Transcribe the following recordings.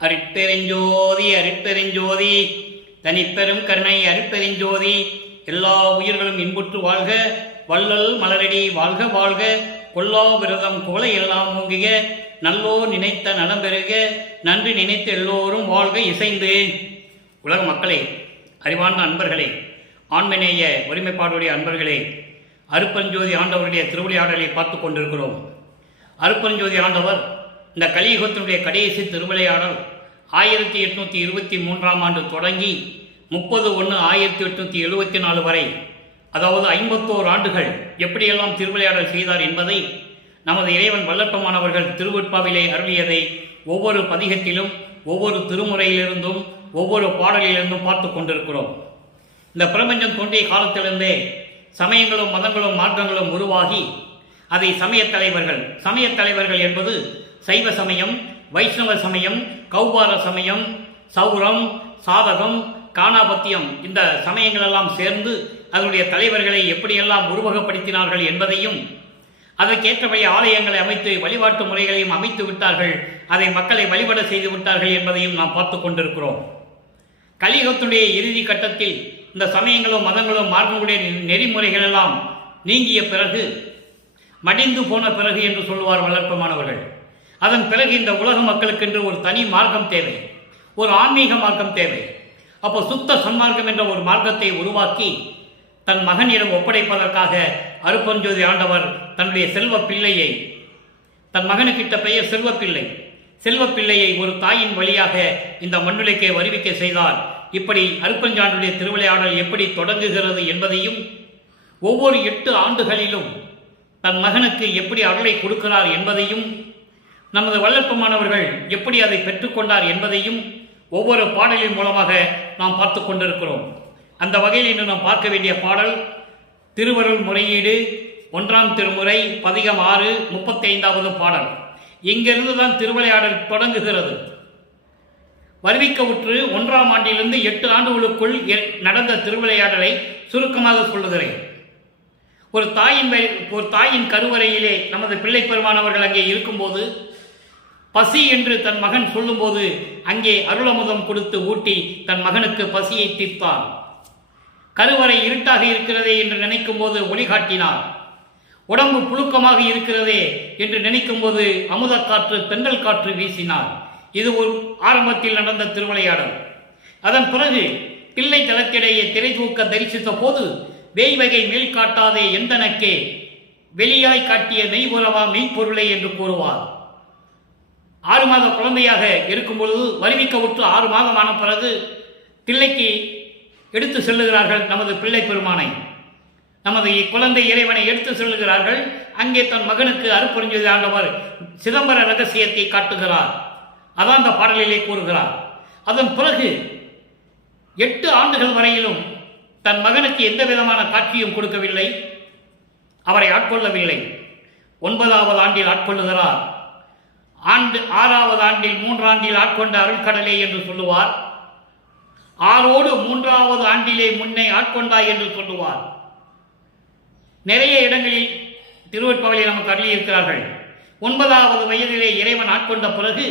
அருட்பெருஞ்சோதி அருட்பெருஞ்சோதி தனிப்பெரும் கருணை அருட்பெருஞ்சோதி. எல்லா உயிர்களும் இன்புற்று வாழ்க, வள்ளல் மலரடி வாழ்க வாழ்க, கொல்லா விரதம் கோலை எல்லாம் மூங்கிக, நல்லோர் நினைத்த நலம் பெருக, நன்றி நினைத்த எல்லோரும் வாழ்க இசைந்து. உலக மக்களே, அறிவார்ந்த அன்பர்களே, ஆண்மநேய ஒருமைப்பாடுடைய அன்பர்களே, அருட்பெருஞ்சோதி ஆண்டவருடைய திருவிளையாடலை பார்த்து கொண்டிருக்கிறோம். அருட்பெருஞ்சோதி ஆண்டவர் இந்த கலியுகத்தினுடைய கடைசி திருவிளையாடல் 1823ஆம் ஆண்டு தொடங்கி 30/1/1874 வரை, அதாவது 51 ஆண்டுகள் எப்படியெல்லாம் திருவிளையாடல் செய்தார் என்பதை நமது இறைவன் வல்லற்பமானவர்கள் திருவெட்பாவிலே அருளியதை ஒவ்வொரு பதிகத்திலும் ஒவ்வொரு திருமுறையிலிருந்தும் ஒவ்வொரு பாடலிலிருந்தும் பார்த்து கொண்டிருக்கிறோம். இந்த பிரபஞ்சம் தோன்றிய காலத்திலிருந்தே சமயங்களும் மதங்களும் மார்க்கங்களும் உருவாகி அதை சமயத் தலைவர்கள் என்பது சைவ சமயம், வைஷ்ணவ சமயம், கௌபார சமயம், சௌரம், சாதகம், காணாபத்தியம், இந்த சமயங்களெல்லாம் சேர்ந்து அதனுடைய தலைவர்களை எப்படியெல்லாம் உருவகப்படுத்தினார்கள் என்பதையும், அதற்கேற்றபடி ஆலயங்களை அமைத்து வழிபாட்டு முறைகளையும் அமைத்து விட்டார்கள், அதை மக்களை வழிபட செய்து விட்டார்கள் என்பதையும் நாம் பார்த்து கொண்டிருக்கிறோம். கலியுகத்துடைய இறுதி கட்டத்தில் இந்த சமயங்களும் மதங்களும் மார்க்கங்களுடைய நெறிமுறைகள் எல்லாம் நீங்கிய பிறகு, மடிந்து போன பிறகு என்று சொல்லுவார் வல்லற்பமானவர்கள். அதன் பிறகு இந்த உலக மக்களுக்கென்று ஒரு தனி மார்க்கம் தேவை, ஒரு ஆன்மீக மார்க்கம் தேவை. அப்போ சுத்த சன்மார்க்கம் என்ற ஒரு மார்க்கத்தை உருவாக்கி தன் மகனிடம் ஒப்படைப்பதற்காக அருட்பெருஞ்சோதி ஆண்டவர் தன்னுடைய செல்வ பிள்ளையை, தன் மகனுக்கிட்ட பெயர் செல்வப்பிள்ளையை ஒரு தாயின் வழியாக இந்த மண்ணுலைக்கே வருவிக்க செய்தார். இப்படி அருட்பெருஞ்சாண்டுடைய திருவிளையாடல் எப்படி தொடங்குகிறது என்பதையும், ஒவ்வொரு 8 ஆண்டுகளிலும் தன் மகனுக்கு எப்படி அருளை கொடுக்கிறார் என்பதையும், நமது வல்லற்பமானவர்கள் எப்படி அதை பெற்றுக்கொண்டார் என்பதையும் ஒவ்வொரு பாடலின் மூலமாக நாம் பார்த்து கொண்டிருக்கிறோம். அந்த வகையில் இன்று நாம் பார்க்க வேண்டிய பாடல் திருவருள் முறையீடு 1ஆம் திருமுறை பதிகம் 6 35வது பாடல். இங்கிருந்து தான் திருவிளையாடல் தொடங்குகிறது. வருவிக்கவுற்று 1ஆம் ஆண்டிலிருந்து 8 ஆண்டுகளுக்குள் நடந்த திருவிளையாடலை சுருக்கமாக சொல்லுகிறேன். ஒரு தாயின் கருவறையிலே நமது பிள்ளை பெருமானவர்கள் அங்கே இருக்கும்போது, பசி என்று தன் மகன் சொல்லும்போது அங்கே அருளமுதம் கொடுத்து ஊட்டி தன் மகனுக்கு பசியை தீர்த்தார். கருவறை இருட்டாக இருக்கிறதே என்று நினைக்கும் போது ஒளி காட்டினார். உடம்பு புழுக்கமாக இருக்கிறதே என்று நினைக்கும் போது அமுதக்காற்று தென்றல் காற்று வீசினார். இது ஒரு ஆரம்பத்தில் நடந்த திருவிளையாடல். அதன் பிறகு பிள்ளை தளத்திடையே திரை தூக்க தரிசித்த போது, வேய் வகை மேல் காட்டாதே எந்தனக்கே வெளியாய் காட்டிய மெய்புறவா மெய்ப்பொருளை என்று கூறுவார். 6 மாத குழந்தையாக இருக்கும் பொழுது வருவிக்கவுற்று 6 மாதம் ஆன பிறகு பிள்ளைக்கு எடுத்து செல்லுகிறார்கள். நமது பிள்ளை பெருமானை, நமது குழந்தை இறைவனை எடுத்து செல்லுகிறார்கள். அங்கே தன் மகனுக்கு அருட்பெருஞ்சோதி ஆண்டவர் சிதம்பர ரகசியத்தை காட்டுகிறார். அதான் அந்த பாடலிலே கூறுகிறார். அதன் பிறகு 8 ஆண்டுகள் வரையிலும் தன் மகனுக்கு எந்த விதமான காட்சியும் கொடுக்கவில்லை, அவரை ஆட்கொள்ளவில்லை. 9வது ஆண்டில் ஆட்கொள்ளுகிறார். 6வது ஆண்டில் 3 ஆண்டில் ஆட்கொண்ட அருள்கடலே என்று சொல்லுவார். 6ஓடு 3வது ஆண்டிலே முன்னே ஆட்கொண்டாய் என்று சொல்லுவார். நிறைய இடங்களில் திருவெட்பாவிலே நமக்கு அருளியிருக்கிறார்கள். 9வது வயதிலே இறைவன் ஆட்கொண்ட பிறகு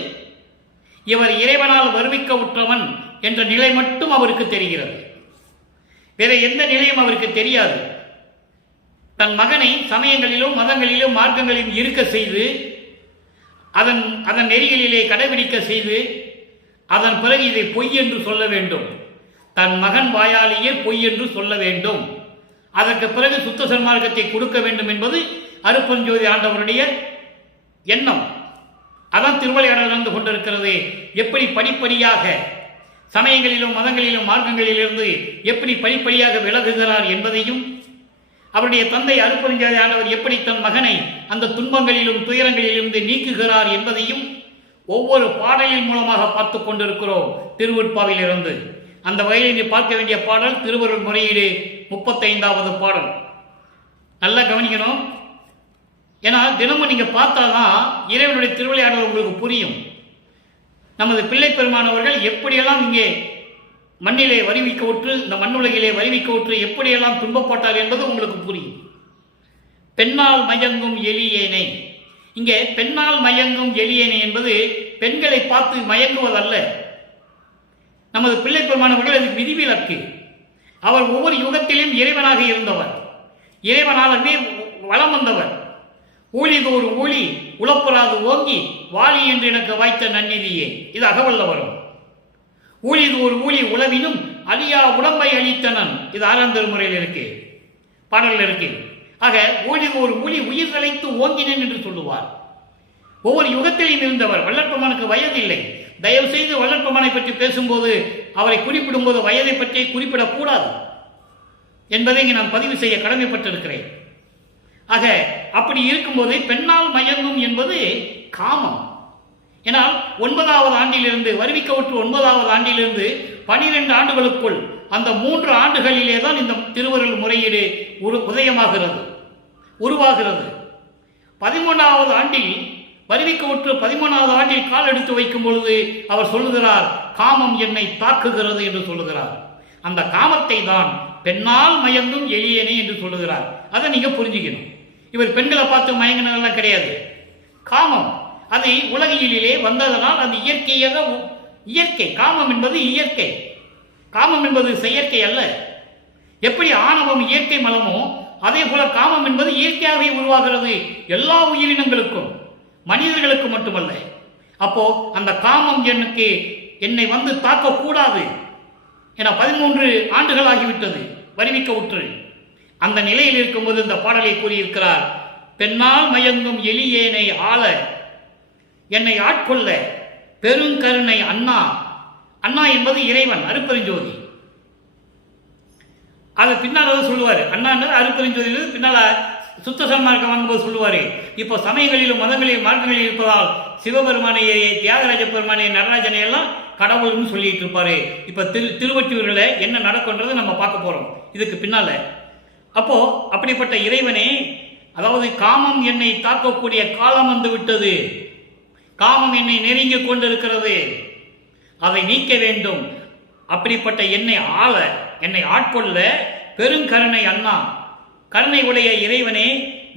இவர் இறைவனால் வருவிக்க உற்றவன் என்ற நிலை மட்டும் அவருக்கு தெரிகிறது. வேற எந்த நிலையும் அவருக்கு தெரியாது. தன் மகனை சமயங்களிலும் மதங்களிலும் மார்க்கங்களிலும் இருக்க செய்து, அதன் நெறிகளிலே கடைபிடிக்க செய்து, அதன் பிறகு இதை பொய் என்று சொல்ல வேண்டும். தன் மகன் வாயாலேயே பொய் என்று சொல்ல வேண்டும். அதற்கு பிறகு சுத்த சன்மார்க்கத்தை கொடுக்க வேண்டும் என்பது அருட்பெருஞ்சோதி ஆண்டவருடைய எண்ணம். அதான் திருவிளையாடல் நடந்து கொண்டிருக்கிறது. எப்படி படிப்படியாக சமயங்களிலும் மதங்களிலும் மார்க்கங்களிலிருந்து எப்படி படிப்படியாக விலகுகிறார் என்பதையும், அவருடைய தந்தை அருட்பெருஞ்சோதி ஆண்டவர் எப்படி தன் மகனை அந்த துன்பங்களிலும் துயரங்களிலிருந்து நீக்குகிறார் என்பதையும் ஒவ்வொரு பாடலின் மூலமாக பார்த்து கொண்டிருக்கிறோம் திருவெட்பாவிலிருந்து. அந்த வகையில் நீ பார்க்க வேண்டிய பாடல் திருவருள் முறையீடு 35வது பாடல். நல்லா கவனிக்கணும். ஏன்னா தினமும் நீங்க பார்த்தாதான் இறைவனுடைய திருவிளையாடல் உங்களுக்கு புரியும். நமது பிள்ளை பெருமானவர்கள் எப்படியெல்லாம் இங்கே மண்ணிலே வருவிக்கவுற்று, இந்த மண்ணுலகிலே வருவிக்கவுற்று எப்படியெல்லாம் துன்பப்பட்டார் என்பது உங்களுக்கு புரியும். பெண்ணால் மயங்கும் எலியேனை, இங்கே பெண்ணால் மயங்கும் எளியேனே என்பது பெண்களை பார்த்து மயங்குவதல்ல. நமது பிள்ளை பெருமானவர்கள் அதுக்கு விதிவிலக்கு. அவர் ஒவ்வொரு யுகத்திலும் இறைவனாக இருந்தவர், இறைவனாகவே வளம் வந்தவர். ஊழிதோறு ஊழி உளப்புறாது ஓங்கி வாலி என்று எனக்கு வாய்த்த நன்னிதியே, இது அகவல்ல வரும். ஊழிதோறு ஊழி உளவினும் அழியா உடம்பை அளித்தனன், இது 6ஆம் திருமுறையில் இருக்கு, பாடலில் இருக்கு. ஆக ஊழிதோறு ஊழி உயிர் தலைத்து ஓங்கினேன் என்று சொல்லுவார். ஒவ்வொரு யுகத்திலையும் இருந்தவர். வள்ளற்பெருமானுக்கு வயது இல்லை. தயவு செய்து வள்ளற்பெருமானை பற்றி பேசும்போது அவரை குறிப்பிடும்போது வயதை பற்றி குறிப்பிடக்கூடாது என்பதை இங்கே நான் பதிவு செய்ய கடமைப்பட்டிருக்கிறேன். ஆக அப்படி இருக்கும்போது பெண்ணால் மயங்கும் என்பது காமம். ஏனால் 9வது ஆண்டிலிருந்து வருவிக்கவுற்று 9வது ஆண்டிலிருந்து 12 ஆண்டுகளுக்குள் அந்த 3 ஆண்டுகளிலே தான் இந்த திருவருள் முறையீடு உதயமாகிறது, உருவாகிறது. 13வது ஆண்டில் வருவிக்கவுற்று 13வது ஆண்டில் கால் எடுத்து வைக்கும் பொழுது அவர் சொல்லுகிறார், காமம் என்னை தாக்குகிறது என்று சொல்லுகிறார். அந்த காமத்தை தான் பெண்ணால் மயங்கும் எளியனே என்று சொல்லுகிறார். அதை நீங்க புரிஞ்சுக்கணும். இவர் பெண்களை பார்த்து மயங்கினதெல்லாம் கிடையாது. காமம் அது உலகியலிலே வந்ததனால் அது இயற்கையாக, இயற்கை. காமம் என்பது இயற்கை, காமம் என்பது செயற்கை அல்ல. எப்படி ஆணவம் இயற்கை மலமோ அதே போல காமம் என்பது இயற்கையாகவே உருவாகிறது, எல்லா உயிரினங்களுக்கும், மனிதர்களுக்கு மட்டுமல்ல. அப்போ அந்த காமம் என்னை வந்து தாக்கக்கூடாது என 13 ஆண்டுகள் ஆகிவிட்டது வருவிக்கவுற்று. அந்த நிலையில் இருக்கும்போது இந்த பாடலை கூறியிருக்கிறார். பெண்ணால் மயங்கும் எளியேனை ஆள என்னை ஆட்கொள்ள பெருங்கருணை அண்ணா. அண்ணா என்பது இறைவன், அருட்பெருஞ்சோதி. அதை பின்னால் சொல்லுவார். அண்ணா அருட்பெருஞ்சோதி பின்னால சுத்த சன்மார்க்கம் வாங்கும்போது சொல்லுவாரு. இப்போ சமயங்களிலும் மதங்களிலும் மார்க்கங்களில் இருப்பதால் சிவபெருமானையை, தியாகராஜ பெருமானை, நடராஜனை எல்லாம் கடவுள்னு சொல்லிட்டு இருப்பாரு. இப்ப திருவொற்றியூர்ல என்ன நடக்கும்ன்றதை நம்ம பார்க்க போறோம் இதுக்கு பின்னால. அப்போ அப்படிப்பட்ட இறைவனே, அதாவது காமம் என்னை தாக்கக்கூடிய காலம் வந்து விட்டது, காமம் என்னை நெருங்கி கொண்டிருக்கிறது, அதை நீக்க வேண்டும். அப்படிப்பட்ட என்னை ஆள, என்னை ஆட்கொள்ள பெருங்கருணை அண்ணா, கருணை உடைய இறைவனே,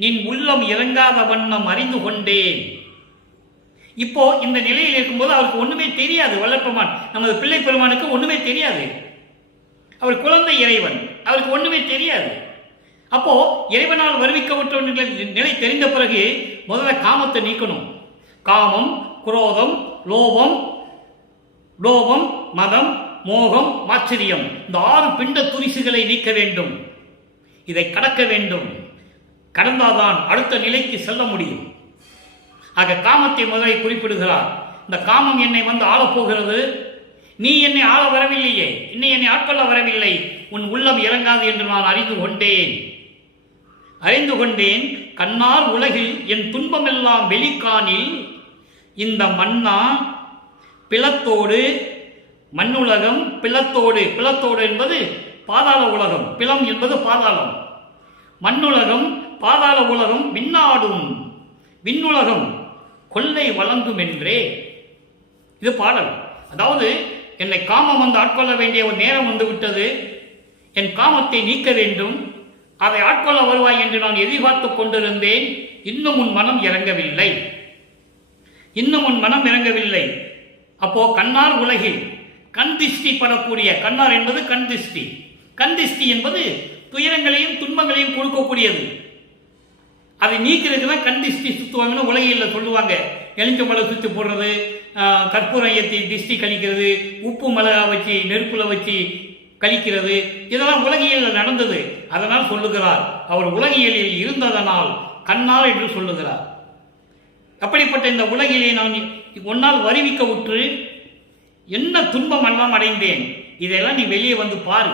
நின் உள்ளம் இறங்காத வண்ணம் அறிந்து கொண்டேன். இப்போ இந்த நிலையில் இருக்கும்போது அவருக்கு ஒண்ணுமே தெரியாது. வள்ளற்பெருமான் நமது பிள்ளை பெருமானுக்கு ஒண்ணுமே தெரியாது. அவர் குழந்தை இறைவன், அவருக்கு ஒண்ணுமே தெரியாது. அப்போ இறைவனால் வருவிக்கப்பட்ட நிலை தெரிந்த பிறகு முதல்ல காமத்தை நீக்கணும். காமம், குரோதம், லோபம், மதம், மோகம், மாச்சரியம், இந்த 6 பிண்ட துரிசுகளை நீக்க வேண்டும். இதை கடக்க வேண்டும். கடந்தால்தான் அடுத்த நிலைக்கு செல்ல முடியும். ஆக காமத்தை முதலில் குறிப்பிடுகிறார். இந்த காமம் என்னை வந்து ஆளப்போகிறது, நீ என்னை ஆள வரவில்லையே, இன்னை என்னை ஆட்கொள்ள வரவில்லை, உன் உள்ளம் இறங்காது என்று நான் அறிந்து கொண்டேன். கண்ணால் உலகில் என் துன்பமெல்லாம் வெளிக்காணில் இந்த மண்ணா பிளத்தோடு, மண்ணுலகம் பிளத்தோடு, பிளத்தோடு என்பது பாதாள உலகம், பிளம் என்பது பாதாளம், மண்ணுலகம் பாதாள உலகம் விண்ணாடும், விண்ணுலகம் கொள்ளை வழங்கும் என்றே இது பாடல். அதாவது என்னை காமம் வந்து ஆட்கொள்ள வேண்டிய ஒரு நேரம் வந்து விட்டது, என் காமத்தை நீக்க வேண்டும், அதை ஆட்கொள்ள வருவாய் என்று நான் எதிர்பார்த்து கொண்டிருந்தேன். இன்னும் உன் மனம் இறங்கவில்லை. அப்போ கண்ணார் உலகில் கண் திஷ்டி படக்கூடிய, கண்ணார் என்பது கண் திஷ்டி, கண் திஷ்டி என்பது துயரங்களையும் துன்பங்களையும் கொடுக்கக்கூடியது. அதை நீக்கிறதுக்கு தான் கண் திஷ்டி சுத்துவாங்கன்னு உலகில் சொல்லுவாங்க. எலுமிச்சம்பழ சுத்தி போடுறது, கற்பூரம் ஏற்றி திஷ்டி கழிக்கிறது, உப்பு மிளகா வச்சு நெருப்புல வச்சு கழிக்கிறது, இதெல்லாம் உலகியலில் நடந்தது. அதனால் சொல்லுகிறார், அவர் உலகியலில் இருந்ததனால் கண்ணால் என்று சொல்லுகிறார். அப்படிப்பட்ட இந்த உலகிலே நான் ஒன்னால் வருவிக்க உற்று என்ன துன்பம் எல்லாம் அடைந்தேன். இதெல்லாம் நீ வெளியே வந்து பாரு.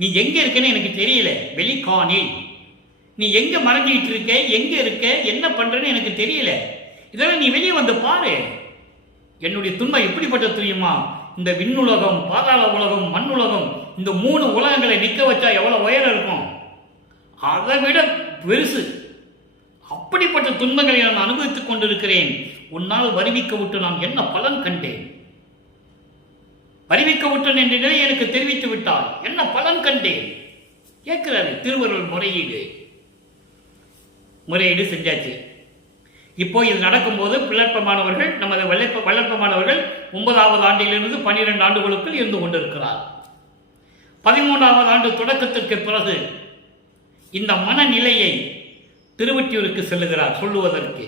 நீ எங்க இருக்கன்னு எனக்கு தெரியல, வெளிக்காணில் நீ எங்க மறைஞ்சிட்டு இருக்க, எங்க இருக்க, என்ன பண்றன்னு எனக்கு தெரியல. இதெல்லாம் நீ வெளியே வந்து பாரு. என்னுடைய துன்பம் எப்படிப்பட்ட தெரியுமா? இந்த விண்ணுலகம், பாதாள உலகம், மண்ணுலகம், இந்த 3 உலகங்களை நிற்க வச்சா எவ்வளவு உயரம் இருக்கும், அதை விட பெருசு. அப்படிப்பட்ட துன்பங்களை நான் அனுபவித்துக் கொண்டிருக்கிறேன். உன்னால் வருவிக்க விட்டு நான் என்ன பலன் கண்டேன்? வருவிக்க விட்டன் என்ற நிலை எனக்கு தெரிவித்து விட்டால் என்ன பலன் கண்டேன் கேட்கிறாரு. திருவருள் முறையீடு செஞ்சாச்சு. இப்போ இது நடக்கும்போது பிள்ளப்ப மாணவர்கள் நமது வல்லப்ப மாணவர்கள் 9வது ஆண்டிலிருந்து 12 ஆண்டுகளுக்குள் இருந்து கொண்டிருக்கிறார். 13வது ஆண்டு தொடக்கத்திற்கு பிறகு இந்த மனநிலையை திருவொற்றியூருக்கு செல்லுகிறார் சொல்லுவதற்கு.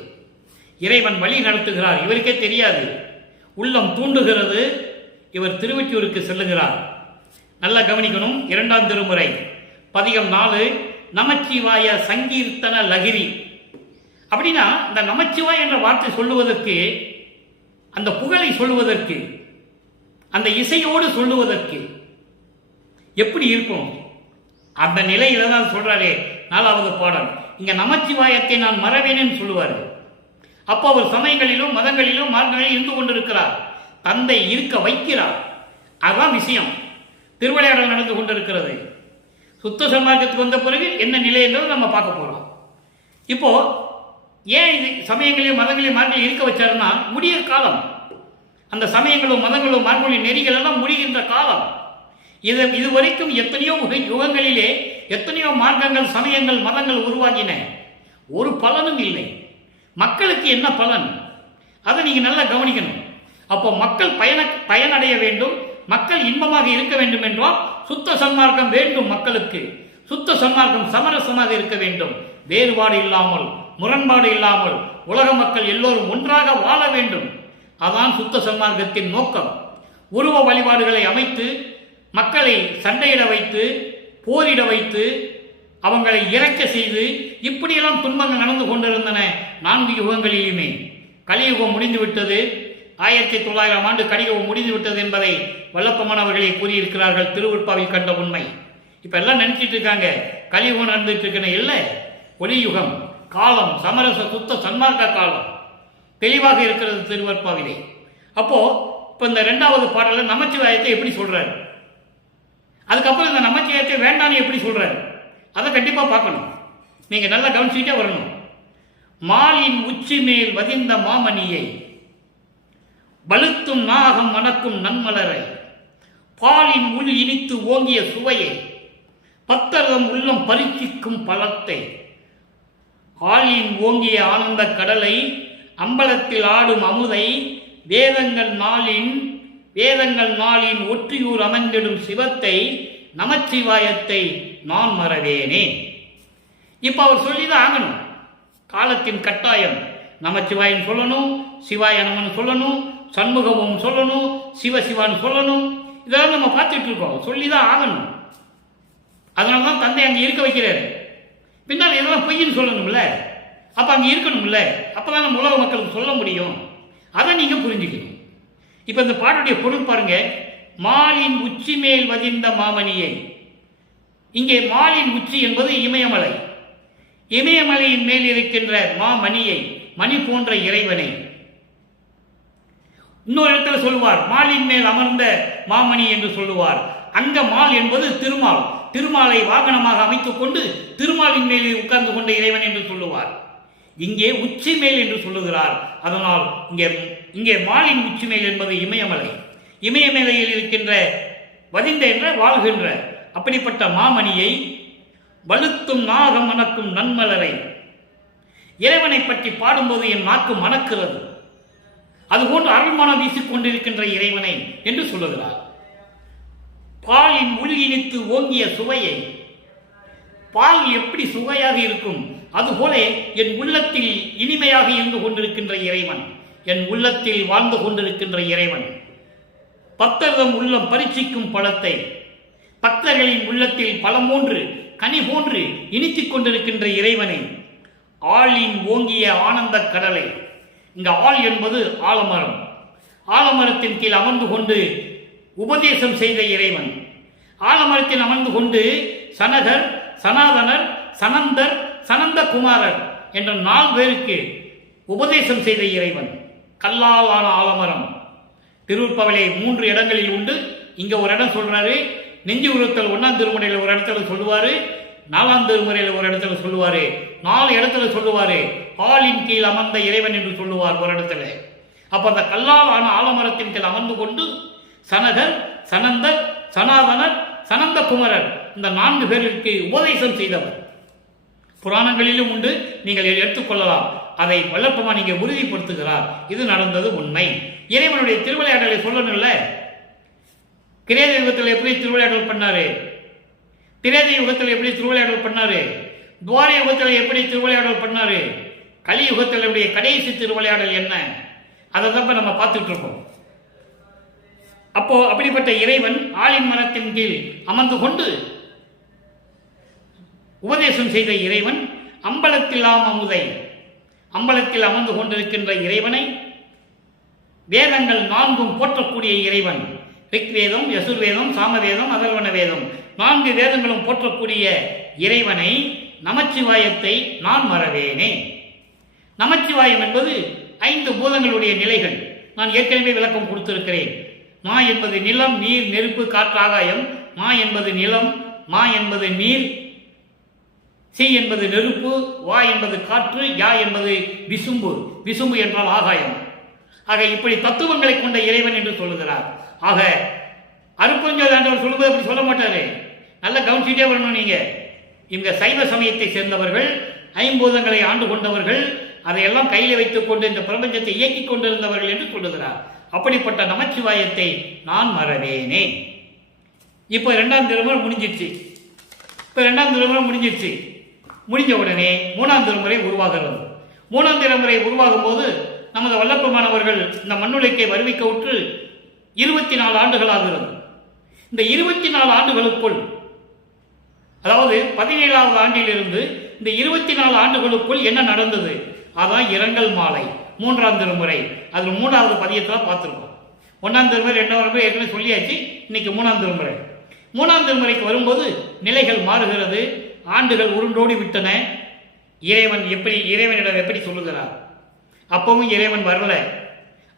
இறைவன் வழி நடத்துகிறார். இவருக்கே தெரியாது, உள்ளம் தூண்டுகிறது. இவர் திருவொற்றியூருக்கு செல்லுகிறார். நல்லா கவனிக்கணும். 2ஆம் திருமுறை பதிகம் 4 நமச்சிவாய சங்கீர்த்தன லகிரி. அப்படின்னா இந்த நமச்சிவாய் என்ற வார்த்தை சொல்லுவதற்கு, அந்த புகழை சொல்லுவதற்கு, அந்த இசையோடு சொல்லுவதற்கு எப்படி இருக்கும்? அந்த நிலையில தான் சொல்றாரே 4வது பாடல். இங்க நமச்சிவாயத்தை நான் மறவேனேன்னு சொல்லுவார். அப்போ அவர் சமயங்களிலும் மதங்களிலும் மார்க்கங்களிலும் இருந்து கொண்டிருக்கிறார். தந்தை இருக்க வைக்கிறார். அதுதான் விஷயம். திருவிளையாடல் நடந்து கொண்டிருக்கிறது. சுத்த சன்மார்க்கத்துக்கு வந்த பிறகு என்ன நிலை என்றது நம்ம பார்க்க போறோம். இப்போ ஏன் இது சமயங்களையும் மதங்களையும் மார்க்கங்களையும் இருக்க வச்சாருன்னா, முடிய காலம். அந்த சமயங்களும் மதங்களும் மார்க்கங்களின் நெறிகள் எல்லாம் முடிகின்ற காலம். இதுவரைக்கும் எத்தனையோ யுகங்களிலே எத்தனையோ மார்க்கங்கள், சமயங்கள், மதங்கள் உருவாகின. ஒரு பலனும் இல்லை. மக்களுக்கு என்ன பலன்? அதை நீங்க நல்லா கவனிக்கணும். அப்போ மக்கள் பயனடைய வேண்டும், மக்கள் இன்பமாக இருக்க வேண்டும் என்றால் சுத்த சன்மார்க்கம் வேண்டும். மக்களுக்கு சுத்த சன்மார்க்கம் சமரசமாக இருக்க வேண்டும். வேறுபாடு இல்லாமல், முரண்பாடு இல்லாமல் உலக மக்கள் எல்லோரும் ஒன்றாக வாழ வேண்டும். அதான் சுத்த சன்மார்க்கத்தின் நோக்கம். உருவ வழிபாடுகளை அமைத்து மக்களை சண்டையிட வைத்து, போரிட வைத்து, அவங்களை இறக்க செய்து, இப்படியெல்லாம் துன்பங்கள் நடந்து கொண்டிருந்தன 4 யுகங்களிலுமே. கலியுகம் முடிந்துவிட்டது. 1900 ஆண்டு கலியுகம் முடிந்துவிட்டது என்பதை வல்லப்பமானவர்களே கூறியிருக்கிறார்கள். திருவிற்பாவில் கண்ட உண்மை. இப்ப எல்லாம் நினைச்சிட்டு இருக்காங்க கலியுகம் நடந்துட்டு இருக்கணும். இல்லை, ஒளியுகம் காலம், சமரச சுத்த சன்மார்க்க காலம் தெளிவாக இருக்கிறது திருவற்பாவிலே. அப்போ இப்ப இந்த 2வது பாடல நமச்சிவாயத்தை எப்படி சொல்றாரு, அதுக்கப்புறம் இந்த நமச்சிவாயத்தை வேண்டான்னு எப்படி சொல்றாரு, அதை கண்டிப்பா பார்க்கணும். நீங்க நல்லா கவனிச்சுட்டே வரணும். மாலின் உச்சி மேல் வதிந்த மாமணியை, வலுத்தும் நாகம் மணக்கும் நன்மலரை, பாலின் உள் இனித்து ஓங்கிய சுவையை, பத்தர்தம் உள்ளம் பரிசிக்கும் பழத்தை, ஆளின் ஓங்கிய ஆனந்த கடலை, அம்பலத்தில் ஆடும் அமுதை, வேதங்கள் நாளின் ஒற்றியூர் அமைந்திடும் சிவத்தை, நமச்சிவாயத்தை நான் மறவேனே. இப்ப அவர் சொல்லிதான் ஆகணும். காலத்தின் கட்டாயம். நமச்சிவாயன் சொல்லணும், சிவாய நமன் சொல்லணும், சண்முகமும் சொல்லணும், சிவசிவான் சொல்லணும். இதெல்லாம் நம்ம பார்த்துட்டு இருக்கோம். சொல்லிதான் ஆகணும். அதனாலதான் தந்தை அங்கே இருக்க வைக்கிறாரு. பின்னால் இதெல்லாம் பொய்ன்னு சொல்லணும்ல, அப்ப அங்க இருக்கணும்ல, அப்பதான் நம்ம உலக மக்களுக்கு சொல்ல முடியும். அதை நீங்க புரிஞ்சுக்கணும். இப்ப இந்த பாட்டுடைய பொருள் பாருங்க. மாலின் உச்சி மேல் வதிந்த மாமணியை. இங்கே மாலின் உச்சி என்பது இமயமலை. இமயமலையின் மேல் இருக்கின்ற மாமணியை, மணி போன்ற இறைவனை. இன்னொரு இடத்துல சொல்லுவார் மாலின் மேல் அமர்ந்த மாமணி என்று சொல்லுவார். அங்க மால் என்பது திருமால். திருமாலை வாகனமாக அமைத்துக் கொண்டு திருமாலின் மேலே உட்கார்ந்து கொண்ட இறைவன் என்று சொல்லுவார். இங்கே உச்சி மேல் என்று சொல்லுகிறார். அதனால் இங்கே மாலின் உச்சி மேல் என்பது இமயமலை. இமயமலையில் இருக்கின்ற வதிந்த என்ற வாழ்கின்ற அப்படிப்பட்ட மாமணியை, வலுத்தும் நாகம் மணக்கும் நன்மலரை. இறைவனை பற்றி பாடும்போது என் நாக்கு மணக்கிறது. அதுபோன்று அருள்மனம் வீசிக்கொண்டிருக்கின்ற இறைவனை என்று சொல்லுகிறார். பாலின் உள் இனித்து ஓங்கிய சுவையை. பால் எப்படி சுவையாக இருக்கும், அதுபோல என் உள்ளத்தில் இனிமையாக இருந்து கொண்டிருக்கின்ற இறைவன், என் உள்ளத்தில் வாழ்ந்து கொண்டிருக்கின்ற இறைவன். பக்தர்தம் உள்ளம் பரிசிக்கும் பழத்தை, பக்தர்களின் உள்ளத்தில் பழம் போன்று கனி போன்று இனித்துக் கொண்டிருக்கின்ற இறைவனை. ஆளின் ஓங்கிய ஆனந்த கடலை. இங்க ஆள் என்பது ஆலமரம். ஆலமரத்தின் கீழ் அமர்ந்து கொண்டு உபதேசம் செய்த இறைவன். ஆலமரத்தில் அமர்ந்து கொண்டு சனகர், சனாதனர், சனந்தர், சனந்தகுமாரர் என்ற 4 பேருக்கு உபதேசம் செய்த இறைவன். கல்லால் ஆன ஆலமரம். திருவற்பாவிலே 3 இடங்களில் உண்டு. இங்க ஒரு இடம் சொல்றாரு. நெஞ்சு உறுத்தல் 1ஆம் திருமுறையில் ஒரு இடத்துல சொல்லுவாரு, 4ஆம் திருமுறையில் ஒரு இடத்துல சொல்லுவாரு, 4 இடத்துல சொல்லுவாரு ஆளின் கீழ் அமர்ந்த இறைவன் என்று சொல்லுவார் ஒரு இடத்துல. அப்ப அந்த கல்லால் ஆன ஆலமரத்தின் கீழ் அமர்ந்து கொண்டு சனகர், சனந்தர், சனாதனர், சனந்தகுமரர் இந்த 4 பேருக்கு உபதேசம் செய்தவர். புராணங்களிலும் உண்டு, நீங்கள் எடுத்துக்கொள்ளலாம். அதை வல்லப்பெருமான் இங்கே உறுதிப்படுத்துகிறார். இது நடந்தது உண்மை. இறைவனுடைய திருவிளையாடலை சொல்லணும்ல. கிரேத யுகத்தில் எப்படி திருவிளையாடல் பண்ணாரு, திரேத யுகத்தில் எப்படி திருவிளையாடல் பண்ணாரு, துவார யுகத்தில் எப்படி திருவிளையாடல் பண்ணாரு, கலியுகத்தினுடைய கடைசி திருவிளையாடல் என்ன, அதை தான் நம்ம பார்த்துட்டு இருக்கோம். அப்போ அப்படிப்பட்ட இறைவன் ஆலின் மரத்தின் கீழ் அமர்ந்து கொண்டு உபதேசம் செய்த இறைவன் அம்பலத்திலாம் அமுதை, அம்பலத்தில் அமர்ந்து கொண்டிருக்கின்ற இறைவனை வேதங்கள் 4 போற்றக்கூடிய இறைவன். ரிக்வேதம், யசுர்வேதம், சாமவேதம், அதர்வண வேதம் 4 வேதங்களும் போற்றக்கூடிய இறைவனை நமச்சிவாயத்தை நான் மறவேனே. நமச்சிவாயம் என்பது 5 பூதங்களுடைய நிலைகள். நான் ஏற்கனவே விளக்கம் கொடுத்திருக்கிறேன். மா என்பது நிலம், நீர், நெருப்பு, காற்று, ஆகாயம். மா என்பது நிலம், மா என்பது நீர், சி என்பது நெருப்பு, வா என்பது காற்று, யா என்பது விசும்பு. விசும்பு என்றால் ஆகாயம். ஆக இப்படி தத்துவங்களை கொண்ட இறைவன் என்று சொல்லுகிறார். ஆக அருப்பஞ்சோதாண்டவர் சொல்லும்போது அப்படி சொல்ல மாட்டாரு. நல்லா கவனிச்சுட்டே வரணும். நீங்க இந்த சைவ சமயத்தை சேர்ந்தவர்கள், 5 பூதங்களை ஆண்டு கொண்டவர்கள், அதையெல்லாம் கையில் வைத்துக் கொண்டு இந்த பிரபஞ்சத்தை இயக்கிக் கொண்டிருந்தவர்கள் என்று சொல்லுகிறார். அப்படிப்பட்ட நமச்சிவாயத்தை நான் மறவேனே. இப்போ 2ஆம் திருமுறை முடிஞ்சிருச்சு. முடிஞ்ச உடனே 3ஆம் திருமுறை உருவாகிறது. 3ஆம் திருமுறை உருவாகும் போது நமது வல்லப்பெருமானவர்கள் இந்த மண்ணுலகை வருவிக்க உற்று 24 ஆண்டுகள் ஆகிறது. இந்த 24 ஆண்டுகளுக்குள், அதாவது 17வது ஆண்டிலிருந்து இந்த 24 ஆண்டுகளுக்குள் என்ன நடந்தது, அதான் இரங்கல் மாலை 3ஆம் திருமுறை. அதில் 3வது பதியத்தில் பார்த்துருக்கோம். 1ஆம் திருமுறை 2ஆம் திருமுறை ஏற்கனவே சொல்லியாச்சு. இன்னைக்கு 3ஆம் திருமுறை. 3ஆம் திருமுறைக்கு வரும்போது நிலைகள் மாறுகிறது. ஆண்டுகள் உருண்டோடி விட்டன. இறைவனிடம் எப்படி சொல்லுகிறார்? அப்பவும் இறைவன் வரல.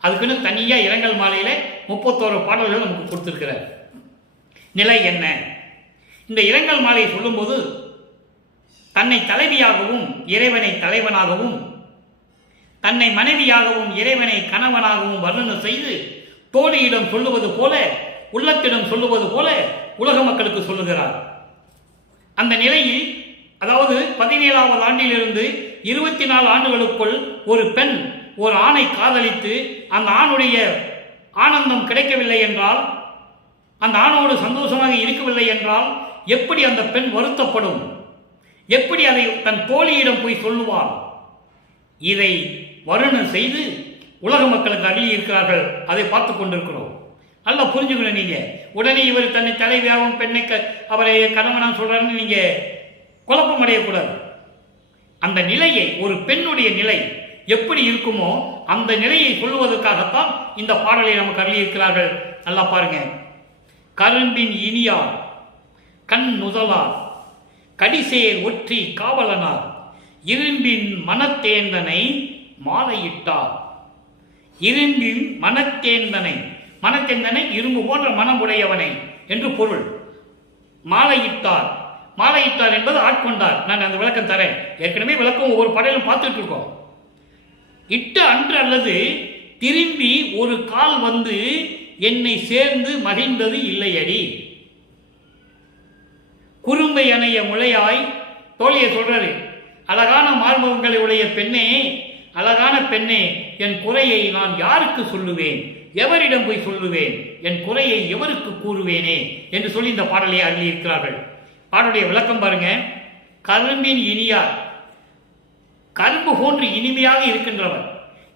அதுக்குன்னு தனியா இரங்கல் மாலையில 31 பாடல்கள் நமக்கு கொடுத்திருக்கிறார். நிலை என்ன? இந்த இரங்கல் மாலையை சொல்லும்போது தன்னை தலைவியாகவும் இறைவனை தலைவனாகவும், தன்னை மனைவியாகவும் இறைவனை கணவனாகவும் வர்ணனை செய்து தோழியிடம் சொல்லுவது போல, உள்ளத்திடம் சொல்லுவது போல உலக மக்களுக்கு சொல்லுகிறார். அந்த நிலையில், அதாவது 17வது ஆண்டிலிருந்து 24 ஆண்டுகளுக்குள் ஒரு பெண் ஒரு ஆணை காதலித்து அந்த ஆணுடைய ஆனந்தம் கிடைக்கவில்லை என்றால், அந்த ஆணோடு சந்தோஷமாக இருக்கவில்லை என்றால் எப்படி அந்த பெண் வருத்தப்படும்? எப்படி அதை தன் தோழியிடம் போய் சொல்லுவாள்? இதை வருணனை செய்து உலக மக்களுக்கு அள்ளி இருக்கிறார்கள். அதை பார்த்து கொண்டிருக்கிறோம். நல்லா புரிஞ்சுக்கணும். நீங்க உடனே இவர் தன்னை தலைவியாகவும் பெண்ணை அவரை கணவனா சொல்றாருன்னு நீங்க குழப்பம் அடையக்கூடாது. அந்த நிலையை, ஒரு பெண்ணுடைய நிலை எப்படி இருக்குமோ அந்த நிலையை சொல்லுவதற்காகத்தான் இந்த பாடலை நமக்கு அள்ளி இருக்கிறார்கள். நல்லா பாருங்க. கரும்பின் இனியார் கண் நுதலார் கடிசேர் ஒற்றி காவலனார் இரும்பின் மனத்தேந்தனை மாலையிட்டார். இரும்பின் மனத்தேந்தனை, மனத்தேந்தனை இரும்பு போன்ற மனமுடையவனை என்று பொருள். மாலையிட்டார், மாலையிட்டார் என்பது ஆட்கொண்டார். நான் அந்த விளக்கம் தரேன். ஏற்கனவே விளக்கம் ஒவ்வொரு படையிலும் பார்த்துட்டு இருக்கோம். இட்ட அன்று அல்லது திரும்பி ஒரு கால் வந்து என்னை சேர்ந்து மகிழ்ந்தது இல்லையடி. குறும்பை அணைய முளையாய், தோழியை சொல்றாரு, அழகான மார்பகங்களை உடைய பெண்ணே, அழகான பெண்ணே, என் குறையை நான் யாருக்கு சொல்லுவேன்? எவரிடம் போய் சொல்லுவேன்? என் குறையை எவருக்கு கூறுவேனே என்று சொல்லி இந்த பாடலை அள்ளி இருக்கிறார்கள். பாடலுடைய விளக்கம் பாருங்க. கரும்பின் இனியார், கரும்பு போன்று இனிமையாக இருக்கின்றவர்,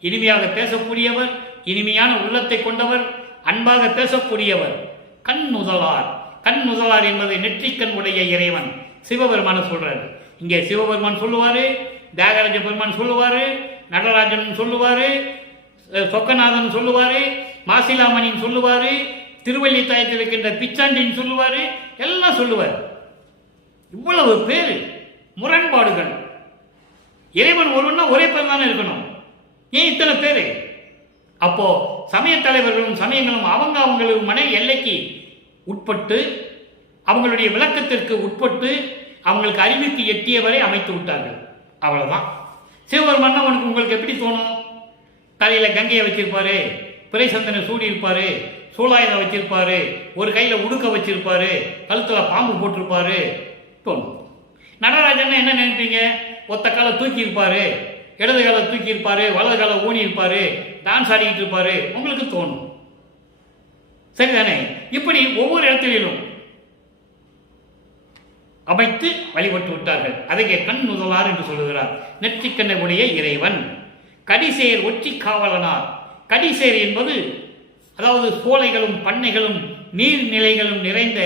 இனிமையாக பேசக்கூடியவர், இனிமையான உள்ளத்தை கொண்டவர், அன்பாக பேசக்கூடியவர். கண் நுதலார், கண் நுதலார் என்பது நெற்றிக்கண் உடைய இறைவன் சிவபெருமான சொல்றாரு. இங்கே சிவபெருமான் சொல்லுவாரு, தியாகராஜ பெருமான் சொல்லுவாரு, நடராஜன் சொல்லுவாரு, சொக்கநாதன் சொல்லுவாரு, மாசிலாமணின் சொல்லுவாரு, திருவள்ளித்தாயத்தில் இருக்கின்ற பிச்சாண்டின் சொல்லுவாரு, எல்லாம் சொல்லுவார். இவ்வளவு பேர் முரண்பாடுகள். இறைவன் ஒருவன்னா ஒரே பேர் தானே இருக்கணும். ஏன் இத்தனை பேரு? அப்போ சமய தலைவர்களும் சமயங்களும் அவங்களுக்கு மன எல்லைக்கு உட்பட்டு, அவங்களுடைய விளக்கத்திற்கு உட்பட்டு, அவங்களுக்கு அறிவுக்கு எட்டியவரை அமைத்து விட்டார்கள். அவ்வளவுதான். சிவபெருமான் அவனுக்கு உங்களுக்கு எப்படி தோணும்? தலையில கங்கையை வச்சிருப்பாரு, பிறை சந்தனை சூடி இருப்பாரு, சூலாயுதம் வச்சிருப்பாரு, ஒரு கையில உடுக்க வச்சிருப்பாரு, கழுத்துல பாம்பு போட்டிருப்பாரு தோணும். நடராஜன் என்ன நினைப்பீங்க? ஒத்த காலை தூக்கி இருப்பாரு, இடது காலை தூக்கி இருப்பாரு, வலது காலை ஊனி இருப்பாரு, டான்ஸ் ஆடிக்கிட்டு இருப்பாரு, உங்களுக்கு தோணும். சரிதானே? இப்படி ஒவ்வொரு இடத்திலும் அமைத்து வழிபட்டு விட்டார்கள். அதையே கண் முதலார் என்று சொல்லுகிறார். நெற்றிக்கண்ணை உடைய இறைவன் கடிசேர் ஒற்றி காவலனார். கடிசேர் என்பது அதாவது சோலைகளும் பண்ணைகளும் நீர்நிலைகளும் நிறைந்த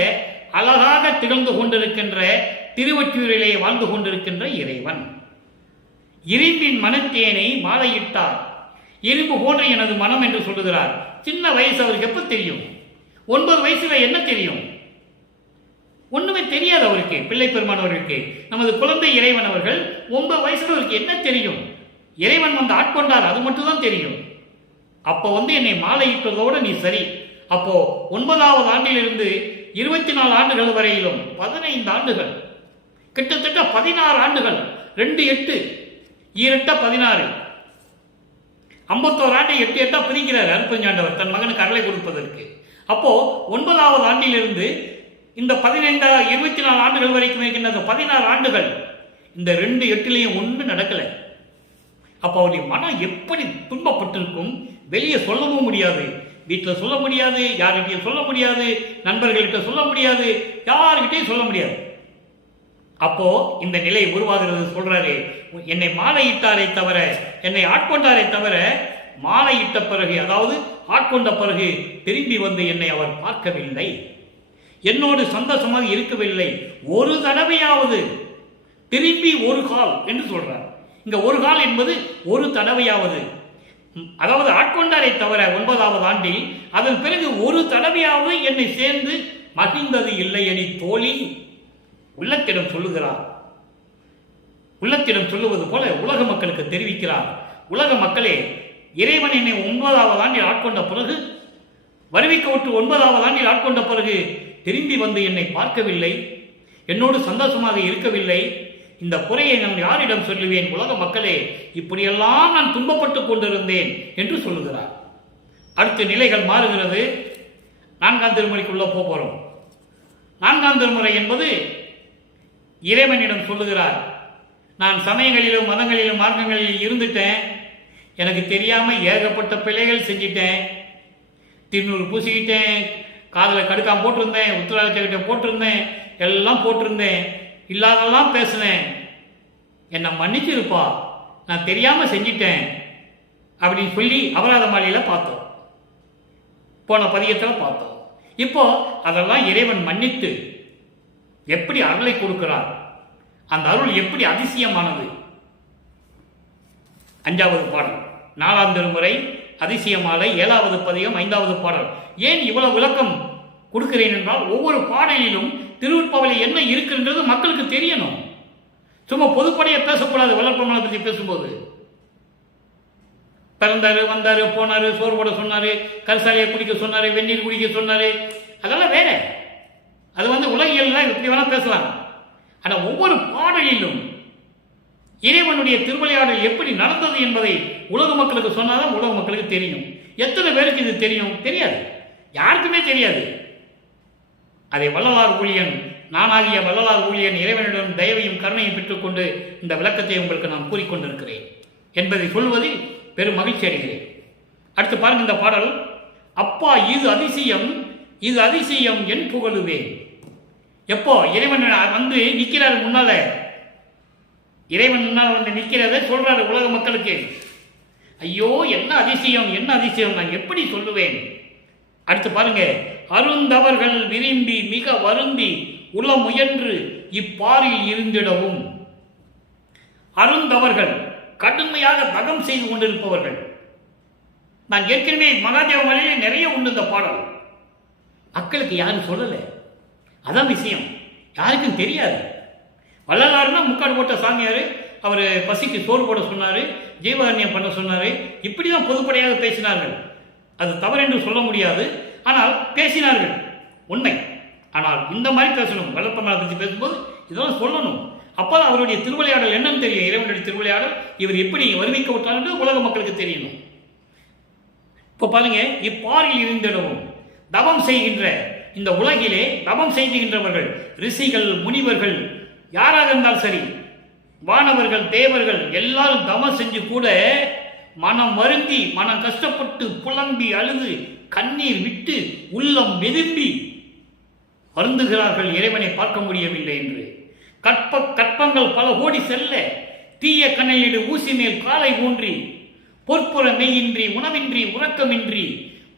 அழகாக திகழ்ந்து கொண்டிருக்கின்ற திருவொற்றியூரிலே வாழ்ந்து கொண்டிருக்கின்ற இறைவன். இரும்பின் மனத்தேனை மாலையிட்டார். இரும்பு போன்ற எனது மனம் என்று சொல்லுகிறார். சின்ன வயசு அவருக்கு எப்ப தெரியும்? 9 வயசுல என்ன தெரியும்? ஒண்ணுமே தெரியாது அவருக்கு. பிள்ளை பெருமானவர்களுக்கு நமது குழந்தை இறைவன் அவர்கள் 9 வயசுல அவருக்கு என்ன தெரியும்? இறைவன் வந்து ஆட்கொண்டார், அது மட்டும் தான் தெரியும். அப்போ என்னை மாலையிட்டதோடு நீ சரி. அப்போ 9வது ஆண்டிலிருந்து 24 ஆண்டுகள் வரையிலும் 15 ஆண்டுகள், கிட்டத்தட்ட 16 ஆண்டுகள், 2 8 ஈரட்ட 16, 51 ஆண்டு 8 8 பிரிக்கிறார் அருப்பஞ்சாண்டவர் தன் மகனுக்கு அருளை கொடுப்பதற்கு. அப்போ 9வது ஆண்டிலிருந்து இந்த 24 ஆண்டுகள் வரைக்கும் இருக்கின்ற 16 ஆண்டுகள், இந்த 2 8 ஒன்றும் நடக்கல. அப்போ அவருடைய மனம் எப்படி துன்பப்பட்டிருக்கும்? வெளியே சொல்லவும் முடியாது, வீட்டில் சொல்ல முடியாது, யார்கிட்டையும் சொல்ல முடியாது, நண்பர்கள்கிட்ட சொல்ல முடியாது, யார்கிட்டையும் சொல்ல முடியாது. அப்போ இந்த நிலை உருவாகிறது. சொல்றாரு, என்னை மாலையிட்டாரை தவிர, என்னை ஆட்கொண்டாரை தவிர, மாலையிட்ட பிறகு அதாவது ஆட்கொண்ட பிறகு திரும்பி வந்து என்னை அவர் பார்க்கவில்லை, என்னோடு சந்தோஷமாக இருக்கவில்லை. ஒரு தடவையாவது திரும்பி ஒரு கால் என்று சொல்றார். இங்க ஒரு கால் என்பது ஒரு தடவையாவது, அதாவது ஆட்கொண்டாரை தவிர 9வது ஆண்டில் அதன் பிறகு ஒரு தடவையாவது என்னை சேர்ந்து மகிழ்ந்தது இல்லை என தோழி உள்ளத்திடம் சொல்லுகிறார். உள்ளத்திடம் சொல்லுவது போல உலக மக்களுக்கு தெரிவிக்கிறார். உலக மக்களே, இறைவன் என்னை 9வது ஆண்டில் ஆட்கொண்ட பிறகு, வருவிக்க விட்டு 9வது ஆண்டில் ஆட்கொண்ட பிறகு திரும்பி வந்து என்னை பார்க்கவில்லை, என்னோடு சந்தோஷமாக இருக்கவில்லை. இந்த குறையை நான் யாரிடம் சொல்லுவேன்? உலக மக்களே, இப்படியெல்லாம் நான் துன்பப்பட்டுக் கொண்டிருந்தேன் என்று சொல்லுகிறார். அடுத்த நிலைகள் மாறுகிறது. 4ஆம் திருமுறைக்குள்ள போகிறோம். 4ஆம் திருமுறை என்பது இறைவனிடம் சொல்லுகிறார், நான் சமயங்களிலும் மதங்களிலும் மார்க்கங்களிலும் இருந்துட்டேன், எனக்கு தெரியாம ஏகப்பட்ட பிழைகள் செஞ்சிட்டேன், திருநூறு பூசிக்கிட்டேன், காதில் கடுக்காம போட்டிருந்தேன், உத்திராட்சக்கிட்ட போட்டிருந்தேன், எல்லாம் போட்டிருந்தேன், இல்லாதெல்லாம் பேசினேன், என்னை மன்னிச்சிருப்பா, நான் தெரியாம செஞ்சிட்டேன் அப்படின்னு சொல்லி அபராத மாலையில பார்த்தோம், போன பதியத்தில் பார்த்தோம். இப்போ அதெல்லாம் இறைவன் மன்னித்து எப்படி அருளை கொடுக்கிறார், அந்த அருள் எப்படி அதிசயமானது. 5வது பாடல் 4ஆம் திருமுறை அதிசயமாலை 7வது பதிகம் 5வது பாடல். ஏன் இவ்வளவு விளக்கம் கொடுக்கிறேன் என்றால், ஒவ்வொரு பாடலிலும் திருவருட்பாவில என்ன இருக்குன்றது மக்களுக்கு தெரியணும். சும்மா பொதுப்படையை பேசக்கூடாது. வளர்ப்பமலை பற்றி பேசும்போது பிறந்தாரு, வந்தாரு, போனாரு, சோறு போட சொன்னாரு, கரிசாலையை குடிக்க சொன்னாரு, வெந்நீர் குடிக்க சொன்னாரு, அதெல்லாம் வேற. அது உலகியல் எப்படி வேணா பேசலாம். ஆனால் ஒவ்வொரு பாடலிலும் இறைவனுடைய திருவிளையாடல் எப்படி நடந்தது என்பதை உலக மக்களுக்கு சொன்னாதான் உலக மக்களுக்கு தெரியும். எத்தனை பேருக்கு இது தெரியும்? தெரியாது, யாருக்குமே தெரியாது. அதை வள்ளலார் ஊழியன், நானாகிய வள்ளலார் ஊழியன் இறைவனிடம் தயவையும் கருணையும் பெற்றுக்கொண்டு இந்த விளக்கத்தை உங்களுக்கு நான் கூறிக்கொண்டிருக்கிறேன் என்பதை சொல்வதில் பெரும் மகிழ்ச்சி அடைகிறேன். அடுத்து பாருங்க இந்த பாடல். அப்பா இது அதிசயம், இது அதிசயம் என் புகழுவேன். எப்போ இறைவன் வந்து நிற்கிறாரு முன்னால, இறைவன் முன்னால் வந்து நிற்கிறத சொல்றாரு உலக மக்களுக்கு. ஐயோ என்ன அதிசயம், என்ன அதிசயம், நான் எப்படி சொல்லுவேன்? அடுத்து பாருங்க. அருந்தவர்கள் விரும்பி மிக வருந்தி உள முயன்று இப்பாரில் இருந்திடவும். அருந்தவர்கள் கடுமையாக தகம் செய்து கொண்டிருப்பவர்கள். நான் ஏற்கனவே மகாதேவ மலையிலே நிறைய உண்டு இந்த பாடல். மக்களுக்கு யாரும் சொல்லல, அதான் விஷயம், யாருக்கும் தெரியாது. வள்ளலாருன்னா முக்காடு போட்ட சாமியார், அவர் பசிக்கு சோறு போட சொன்னார், ஜீவகாரண்யம் பண்ண சொன்னார், இப்படிதான் பொதுப்படையாக பேசினார்கள். அது தவறென்று சொல்ல முடியாது, ஆனால் பேசினார்கள், உண்மை. ஆனால் இந்த மாதிரி பேசணும், வல்லப்பமலை பற்றி பேசும்போது இதெல்லாம் சொல்லணும். அப்போ அவருடைய திருவிளையாடல் என்னன்னு தெரியும். இறைவனுடைய திருவிளையாடல் இவர் எப்படி வருவிக்க விட்டார் என்று உலக மக்களுக்கு தெரியணும். இப்போ பாருங்க, இப்பாரில் இருந்திடவும் தவம் செய்கின்ற இந்த உலகிலே தவம் செய்கின்றவர்கள், ரிஷிகள், முனிவர்கள், யாராக இருந்தாலும் சரி, வானவர்கள் தேவர்கள் எல்லாரும் தவம் செஞ்சு கூட மனம் வருந்தி மனம் கஷ்டப்பட்டு புலம்பி அழுது கண்ணீர் விட்டு உள்ளம் வெதும்பி வருந்துகிறார்கள் இறைவனை பார்க்க முடியவில்லை என்று. கற்பங்கள் பல கோடி செல்ல தீய கண்ணையிடு ஊசி மேல் காலை ஊன்றி பொற்புற மெய்யின்றி உணவின்றி உறக்கமின்றி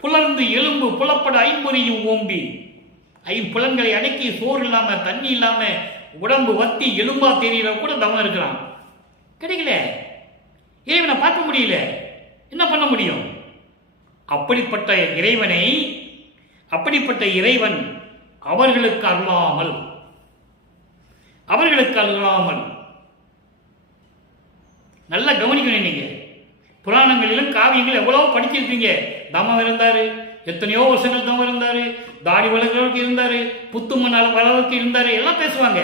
புலர்ந்து எலும்பு புலப்பட ஐம்பொறியும் ஓம்பி ஐம்புலன்களை அடக்கி சோறு இல்லாம தண்ணி இல்லாம உடம்பு வத்தி எலும்பா தெரியல கூட தவம் இருக்கிறான். கிடைக்கல, இறைவனை பார்க்க முடியல, என்ன பண்ண முடியும்? அப்படிப்பட்ட இறைவன் அவர்களுக்கு அருளாமல் நல்லா கவனிக்கணும். நீங்க புராணங்களிலும் காவியங்கள் எவ்வளவு படிச்சிருக்கீங்க. தமம் இருந்தாரு, எத்தனையோ வருஷங்கள் தமம் இருந்தாரு, தாடி வளர்கிறவருக்கு இருந்தாரு, புத்துமன் வளர்க்கு இருந்தாரு, எல்லாம் பேசுவாங்க.